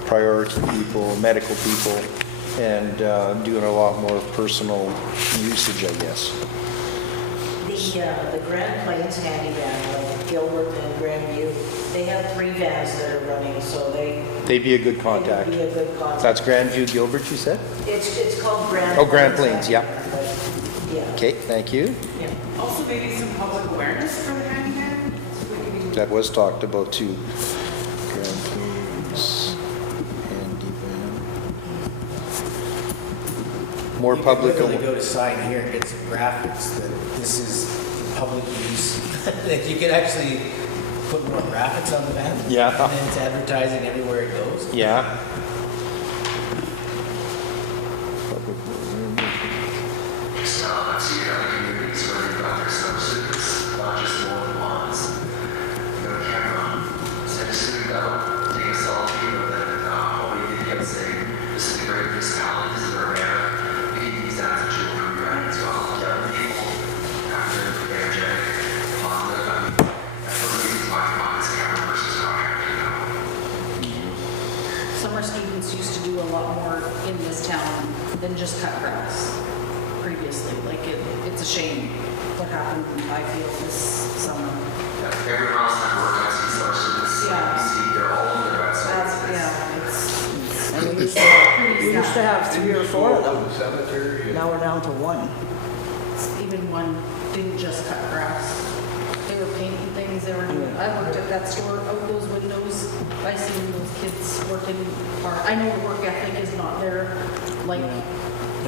priority people, medical people, and doing a lot more personal usage, I guess. The Grand Plains handy van, like Gilbert and Grandview, they have 3 vans that are running, so they'd be a good contact. They'd be a good contact. That's Grandview Gilbert, you said? It's called Grand. Oh, Grand Plains, yeah. Yeah. Okay, thank you. Yeah. Also maybe some public awareness for the handyman. That was talked about too. Grand Plains more public. You could literally go to sign here and get some graphics that this is public use. That you could actually put more graphics on the van. Yeah. And then it's advertising everywhere it goes. Yeah. Just, I see other communities where they've got their substitutes, not just more than ones. You go to camera, send a student out, take a selfie, or then, hopefully they can say, this is a great municipality, this is our banner. We need these as a tool for your as well. Young people, active, energetic, positive. I mean, that's what really talking about this camera versus contract, you know. Summer students used to do a lot more in this town than just cut grass previously. Like it's a shame what happened, I feel, this summer. Yeah, everyone else that work, I see some students, Yeah. you see, they're all over their websites. Yeah, it's. And we used to have 3 or 4 of them. Cemetery. Now we're down to 1. Even one didn't just cut grass. They were painting things, they were doing, I worked at that store, out those windows, I seen those kids working hard. I know the work ethic is not there like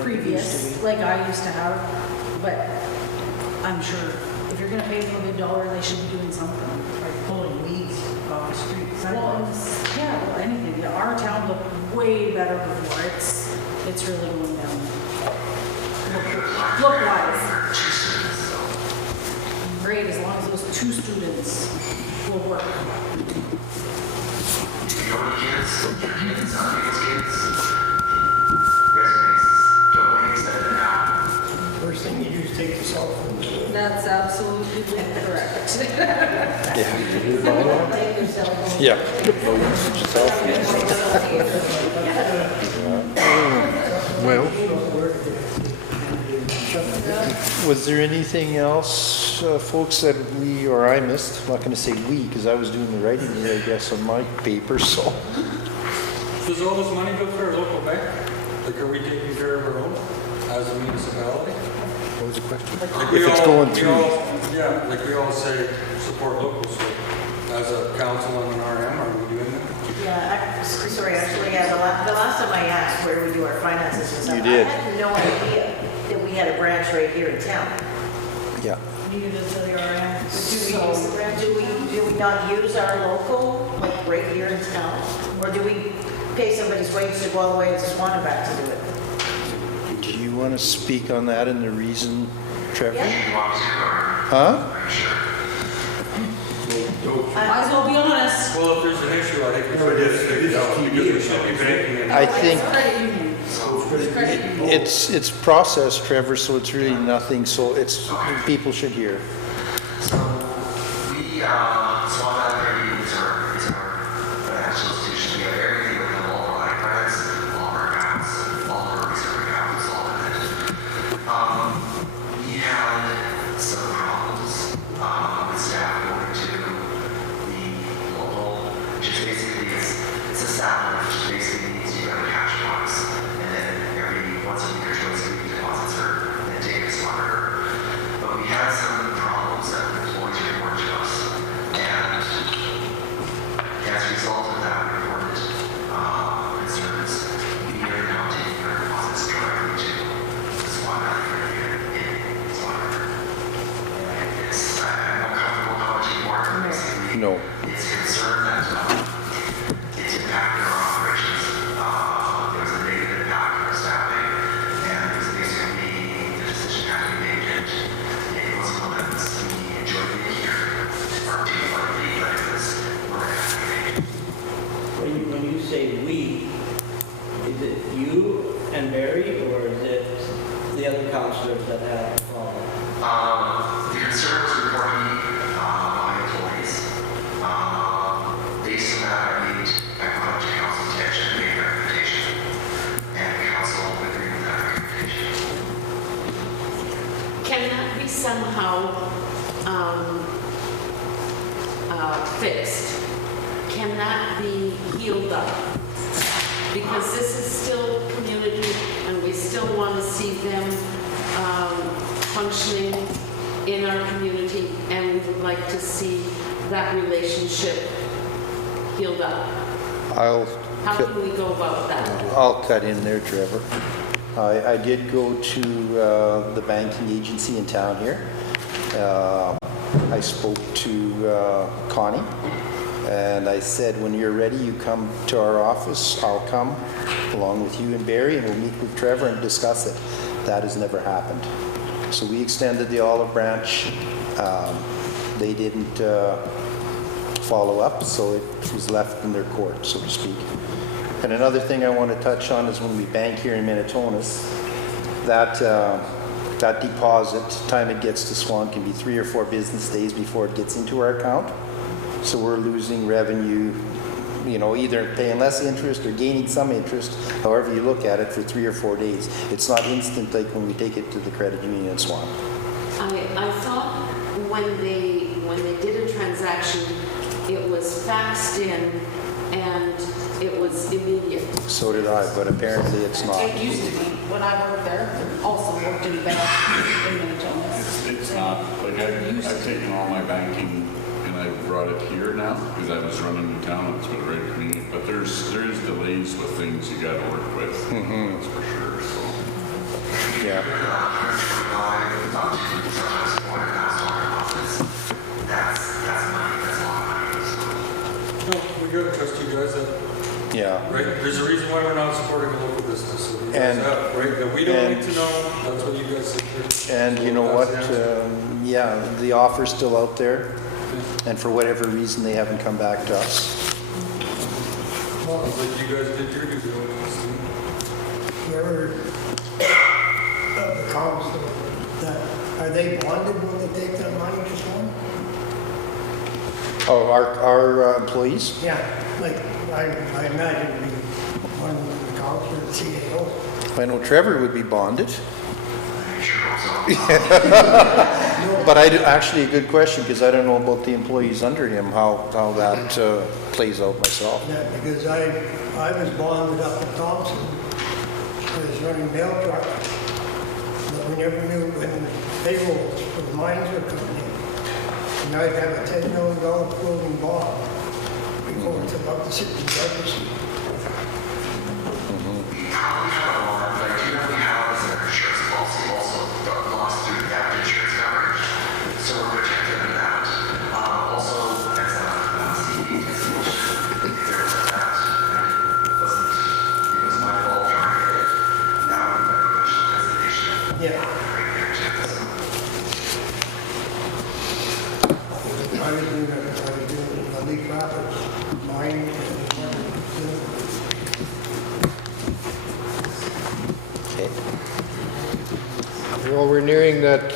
previous, like I used to have, but I'm sure if you're gonna pay them a good dollar, they should be doing something. Like pulling weeds off the street. Well, yeah, well, anything, yeah, our town looked way better before, it's really going down. Look wise. Great, as long as those 2 students will work. Your kids, people's kids, resumes, don't wait, send it out. First thing you do is take the cell phone. That's absolutely correct. Yeah. Well, was there anything else, folks, that we, or I missed? I'm not gonna say we, because I was doing the writing here, I guess, on my paper, so. Does all this money go for our local bank? Like, are we taking care of our own as a municipality? What was the question? Like If it's going through. Yeah, like we all say, support locals. So as a council and an RM, are we doing that? Yeah, sorry, actually, yeah, the last time I asked where we do our finances and stuff, You did. I had no idea that we had a branch right here in town. Yeah. Needed to tell your RM. Do we not use our local, like right here in town? Or do we pay somebody's wages to go all the way to Swanback to do it? Do you want to speak on that and the reason, Trevor? Yeah. Huh? Might as well be honest. Well, if there's an issue, I think we should just figure it out because we should be banking in. I think Credit union. it's process, Trevor, so it's really nothing, so it's, people should hear. So we, Swan Valley is our financial institution. We have everything with them, all of our line credits, all of our accounts, all of our reserve accounts, all of it. We had some problems with staff going to the local, which is basically, it's a salary, which basically means you have a cash box, and then every once a week or twice a week deposits are then taken as longer. But we had some problems that employees report to us, and as a result of that reported concerns, we are now taking our deposits directly to the Swan Valley in Swan River. And it's, I'm not comfortable how much more, but basically, No. it's a concern that it's impacting our operations. There was a negative impact on our staffing, and it was basically the decision had to be made, and it wasn't one that we enjoyed being here. Our team wanted to be, but it was, we're going to have to be made. When you say we, is it you and Barry, or is it the other councillors that have followed? The concern was reporting my employees. Based on that, I brought up to council's attention and made a recommendation, and council agreed with that recommendation. Can that be somehow fixed? Can that be healed up? Because this is still community and we still want to see them functioning in our community, and we would like to see that relationship healed up. I'll How can we go about that? cut in there, Trevor. I did go to the banking agency in town here. I spoke to Connie, and I said, when you're ready, you come to our office. I'll come along with you and Barry, and we'll meet with Trevor and discuss it. That has never happened. So we extended the olive branch. They didn't follow up, so it was left in their court, so to speak. And another thing I want to touch on is when we bank here in Minitonas, that deposit, time it gets to Swan, can be 3 or 4 business days before it gets into our account. So we're losing revenue, you know, either paying less interest or gaining some interest, however you look at it, for 3 or 4 days. It's not instant like when we take it to the credit union in Swan. I thought when they did a transaction, it was faxed in and it was immediate. So did I, but apparently it's not. It used to be, when I worked there, also worked in bank in Minitonas. It's not, like I've taken all my banking and I brought it here now because I was running the town, it's been very convenient, but there's delays with things you gotta work with, that's for sure, so. Yeah. We gotta trust you guys that, Yeah. right? There's a reason why we're not supporting a local business. So you guys And- have, right? That we don't and- need to know. That's what you guys think. And you know what, yeah, the offer's still out there, and for whatever reason, they haven't come back to us. Sounds like you guys did your due diligence. Whoever, the council, are they bonded when they take that money to Swan? Oh, our employees? Yeah, like, I imagine it'd be one of the council and CAO. I know Trevor would be bonded. But actually a good question, because I don't know about the employees under him, how that plays out myself. Yeah, because I was bonded up at Thompson. I was running mail truck. But we never knew when the payrolls for the mines were coming in. And I'd have a $10 million closing bond before it's about to sit in Jefferson. So we're protected in that. Also, as a CD, if there was that, it was my fault trying to get it out of my professional designation. Yeah. I was doing a Leaf Rapids mine. Okay. Well, we're nearing that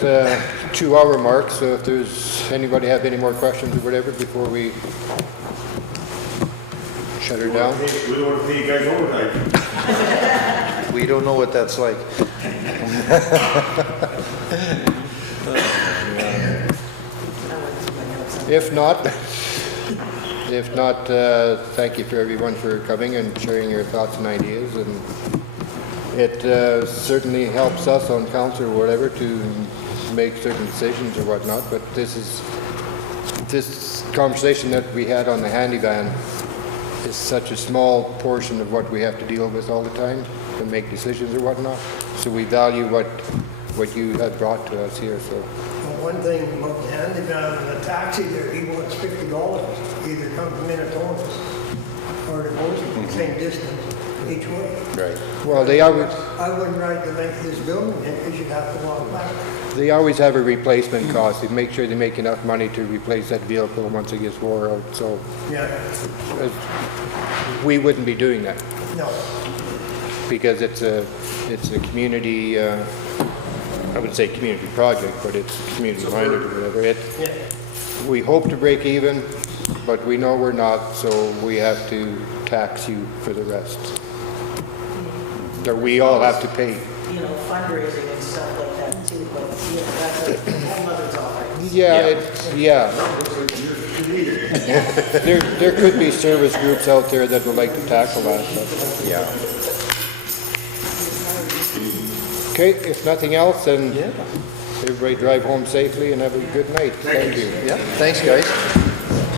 2-hour mark, so if there's anybody have any more questions or whatever before we shut her down. We don't want to pay you guys overtime. We don't know what that's like. If not, thank you for everyone for coming and sharing your thoughts and ideas. And it certainly helps us on council or whatever to make certain decisions or whatnot. But this conversation that we had on the handy van is such a small portion of what we have to deal with all the time to make decisions or whatnot. So we value what you have brought to us here. So. One thing about the handyman and the taxi there, he wants $50, either come from Minitonas or to Bowsman, same distance each way. Right. Well, they always I wouldn't ride the length of this building because you'd have to walk back. they always have a replacement cost. They make sure they make enough money to replace that vehicle once it gets wore out. So Yeah, we wouldn't be doing that no. because it's a community. I would say community project, but it's community minded or whatever. Yeah. We hope to break even, but we know we're not, so we have to tax you for the rest. Or we all have to pay. You know, fundraising and stuff like that too, but, you know, that's a whole other topic. Yeah. There could be service groups out there that would like to tackle that. But. Yeah. Okay, if nothing else, then everybody drive home safely and have a good night. Thank you. Yeah, thanks guys.